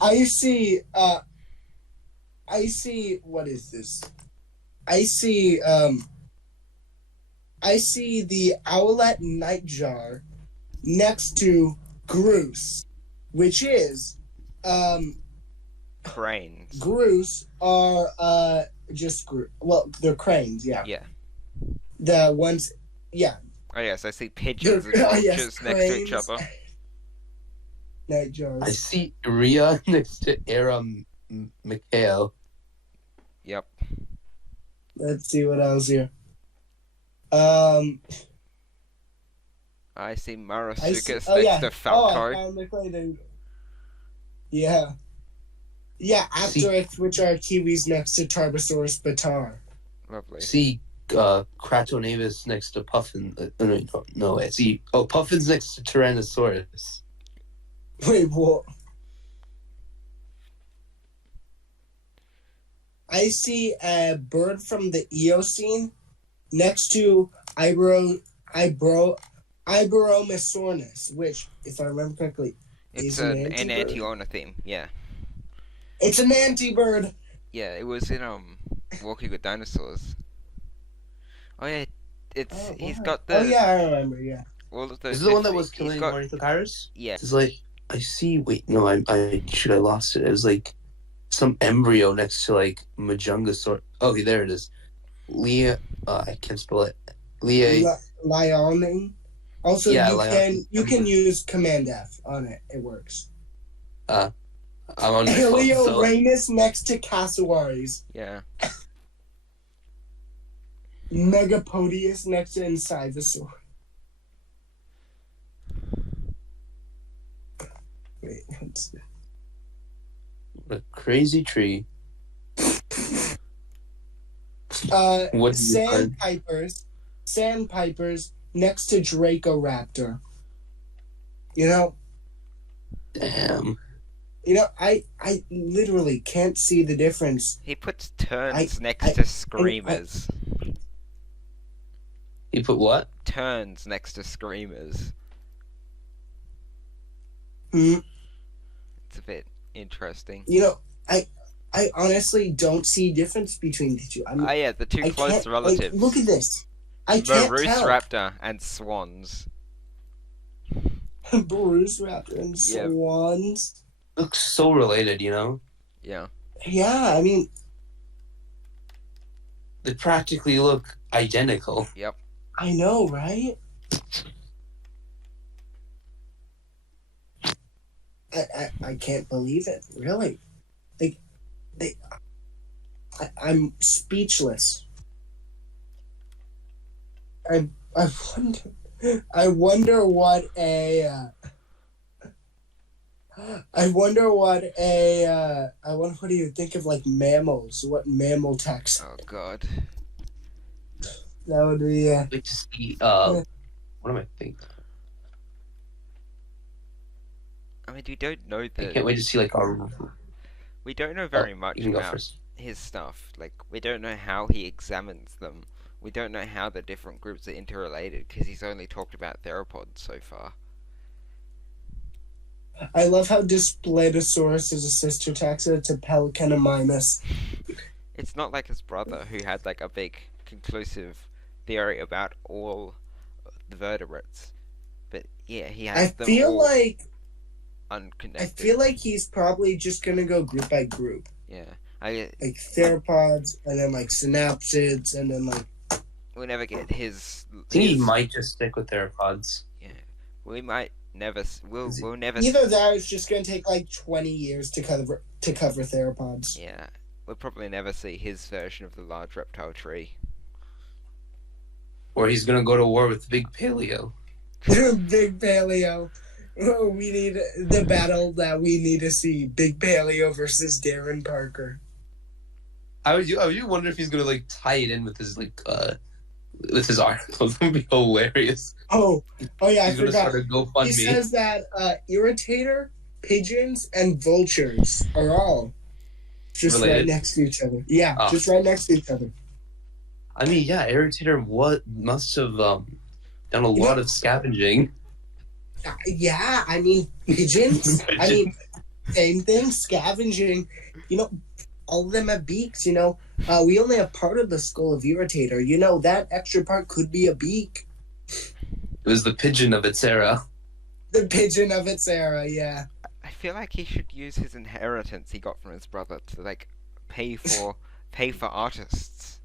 I see what is this? I see the owlet nightjar next to Groose, which is cranes. Groose are just they're cranes, yeah. Yeah. The ones, yeah. Oh yes, I see pigeons and vultures next to each other. Nightjars. I see Rhea next to Mikhail. Yep. Let's see what else here. I see Marasuchus next to Falco. Yeah. Yeah, Apteryx, which are kiwis next to Tarbosaurus batar. Lovely. See Cratonavis next to Puffin. No, I see... Oh, Puffin's next to Tyrannosaurus. Wait, what? I see a bird from the Eocene next to Iberomysornis, which, if I remember correctly, is an anti-ornitheme, yeah. It's an anti-bird! Yeah, it was in Walking with Dinosaurs. Oh yeah, he's got the... Oh yeah, I remember, yeah. all of those. Is it the one that was killing ornithocaris? Yeah. It's like I see. Wait, no, I lost it. It was like some embryo next to like Majungasaur. Okay, there it is. I can't spell it. Liaoning. Also, yeah, you can use Command F on it. It works. I'm on my Helioranus next to Cassowaries. Yeah. Megapodius next to Incisaur. Wait, what's that? A crazy tree. Sandpipers next to Dracoraptor. You know. Damn. You know, I literally can't see the difference. He puts terns next to screamers. He put what? Terns next to screamers. Mm. It's a bit interesting. You know, I honestly don't see difference between the two. Yeah, the two close relatives. Like, look at this. I can't tell. Raptor and swans. Bruce Raptor and swans. Looks so related, you know? Yeah. Yeah, I mean... They practically look identical. Yep. I know, right? I can't believe it, really. Like, I'm speechless. I wonder what what do you think of, like, mammals? What mammal tax? Oh, God. That would be, I'd like to see, what am I thinking? I mean, we don't know I can't wait to see, like, we don't know very much about his stuff. Like, we don't know how he examines them. We don't know how the different groups are interrelated, because he's only talked about theropods so far. I love how Displetosaurus is a sister taxa to Pelecanomymus. It's not like his brother, who had, like, a big, conclusive theory about all the vertebrates. But, yeah, he has them all unconnected. I feel like he's probably just gonna go group by group. Yeah. Like theropods, and then, like, synapsids, and then, like... We'll never get his... I think he might just stick with theropods. Yeah. We might never... We'll never... Either that or it's just gonna take, like, 20 years to cover theropods. Yeah. We'll probably never see his version of the large reptile tree. Or he's gonna go to war with Big Paleo. Big Paleo. Oh, we need the battle that we need to see. Big Paleo versus Darren Parker. I would wonder if he's gonna, like, tie it in with his, like, with his article. That would be hilarious. Oh yeah, I forgot. Start a GoFundMe. He says that Irritator, pigeons, and vultures are all just related? Right next to each other. Yeah, just right next to each other. I mean, yeah, Irritator must have done a lot of scavenging. Yeah, I mean, pigeons. I mean, same thing, scavenging. You know, all of them have beaks, you know. We only have part of the skull of Irritator. You know, that extra part could be a beak. It was the pigeon of its era. The pigeon of its era, yeah. I feel like he should use his inheritance he got from his brother to, like, pay for artists.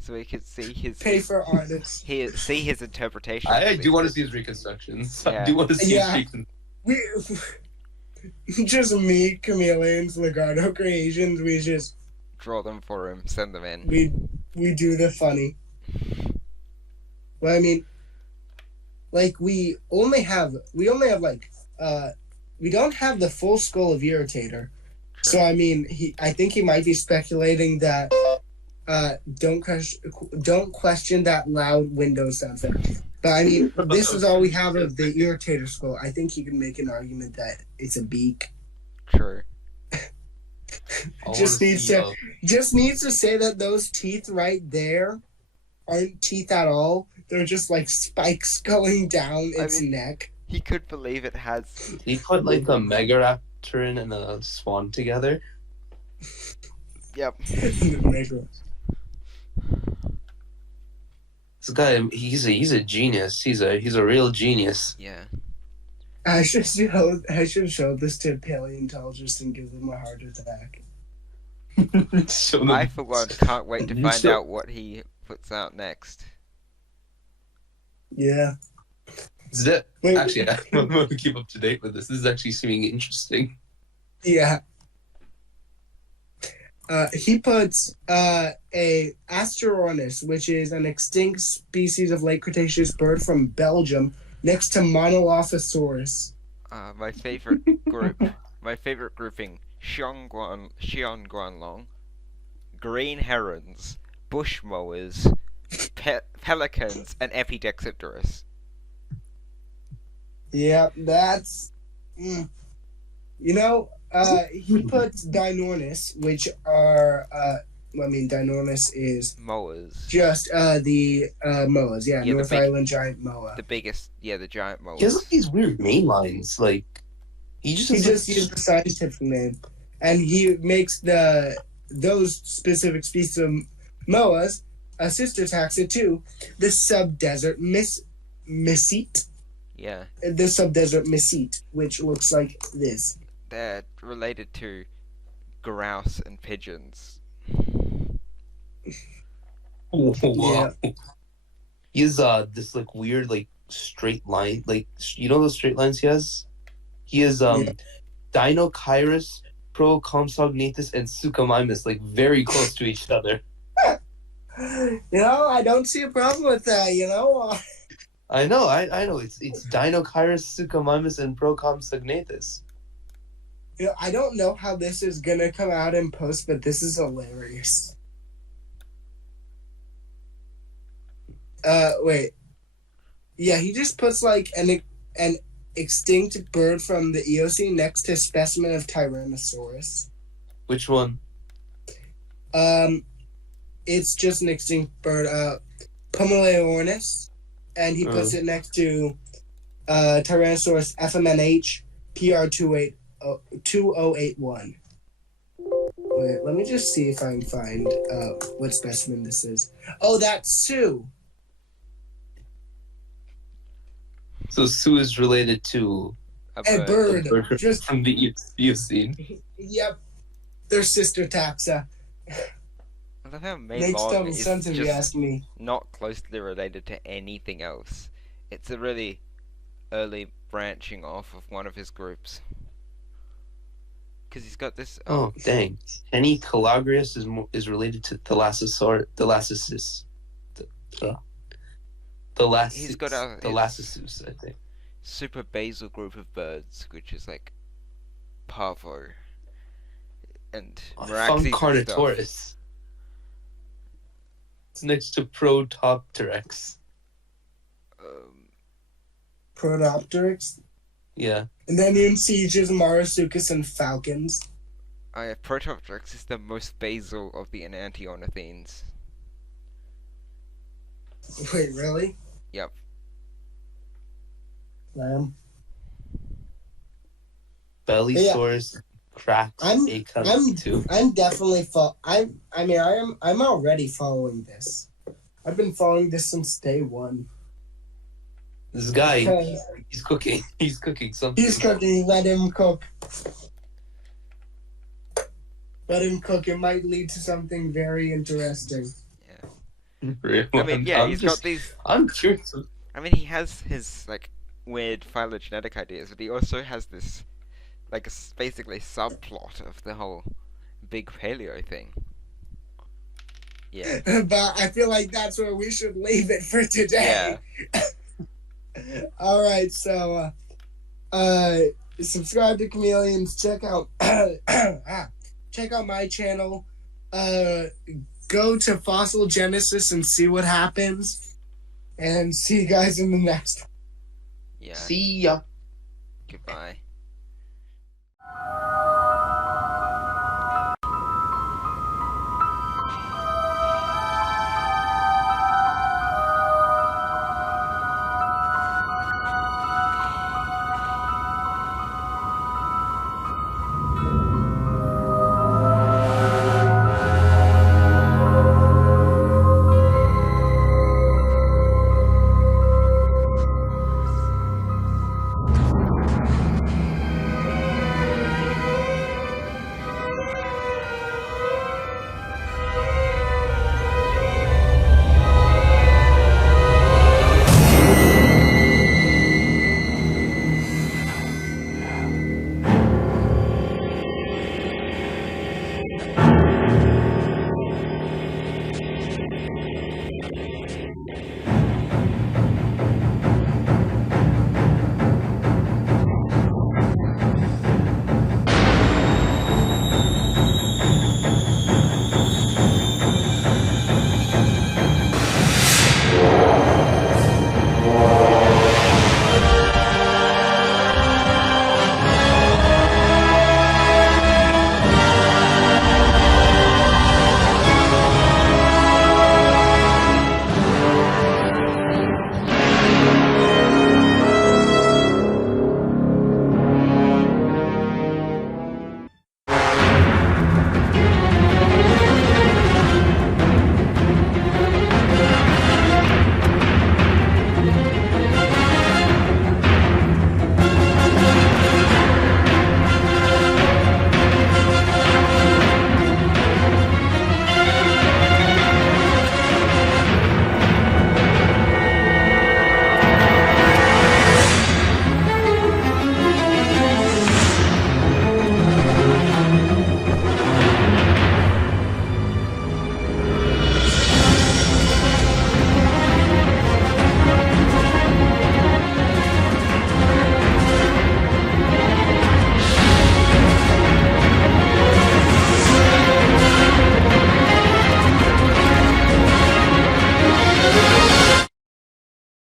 So we could see his... Pay for artists. See his interpretation. I do want to see his reconstructions. Yeah. I do want to see his reconstructions. Just me, Chameleons, Legardo Creations, we just... Draw them for him, send them in. We do the funny. Well, I mean... Like, we only have, like, we don't have the full skull of Irritator. Sure. So, I mean, I think he might be speculating that... don't question that loud Windows sound effect. But I mean, this is all we have of the Irritator skull. I think you can make an argument that it's a beak. True. just needs to say that those teeth right there aren't teeth at all. They're just like spikes going down its neck. He could believe it has. He put like a Megaraptor and a swan together. Yep. This guy, he's a genius. He's a real genius. Yeah. I should show this to paleontologists and give them a heart attack. I, for one, can't wait to find out what he puts out next. Yeah. Actually, I'm going to keep up to date with this. This is actually seeming interesting. Yeah. He puts a Asteronis, which is an extinct species of late Cretaceous bird from Belgium, next to Monolophosaurus. My favorite group, my favorite grouping: Xiongguanlong, green herons, bush mowers, pelicans, and Epidexodorus. Yeah, that's... You know, he puts Dinornis, which are... Dinornis is... Mowers. Just the moas, yeah, North Island giant moa. The biggest, the giant moas. He has like these weird main lines, like... He just used the scientific name. And he makes those specific species of moas a sister taxa to the subdesert mesite. Yeah. The subdesert mesite, which looks like this. They're related to grouse and pigeons. Wow. Yeah. He has this like weird like straight line, like you know those straight lines he has? He has Dinochirus, Procomsognathus, and Suchomimus like very close to each other. I don't see a problem with that, I know. It's Dinochirus, Suchomimus, and Procomsognathus. I don't know how this is gonna come out in post, but this is hilarious. Wait. Yeah, he just puts like an extinct bird from the Eocene next to a specimen of Tyrannosaurus. Which one? It's just an extinct bird, Pomeleornis, and he puts it next to Tyrannosaurus FMNH PR2081. Wait, let me just see if I can find what specimen this is. Oh, that's Sue. So Sue is related to a bird just from the Eocene. Yep, they're sister taxa. I love how makes total sense if you ask me. Not closely related to anything else. It's a really early branching off of one of his groups. Because he's got this. Oh dang! Henny Calagrius is related to Thalassosus. He's got a Thalassosus, I think. Super basal group of birds, which is like Parvo and Meraxes. Carnotaurus. It's next to Protopteryx. Protopteryx? Yeah. And then in Sieges, Marsuchus, and falcons. Protopteryx is the most basal of the Enantiornithines. Wait, really? Yep. Bellysaurus, Crax, Acus too. I'm definitely I'm already following this. I've been following this since day one. This guy, he's cooking. He's cooking something. He's cooking. Let him cook. Let him cook. It might lead to something very interesting. Really? I mean, he's got these. I'm curious. I mean, he has his like weird phylogenetic ideas, but he also has this like basically subplot of the whole big paleo thing. Yeah. But I feel like that's where we should leave it for today. Yeah. All right, so subscribe to Chameleons. Check out my channel. Go to Fossil Genesis and see what happens. And see you guys in the next one. Yeah. See ya. Goodbye.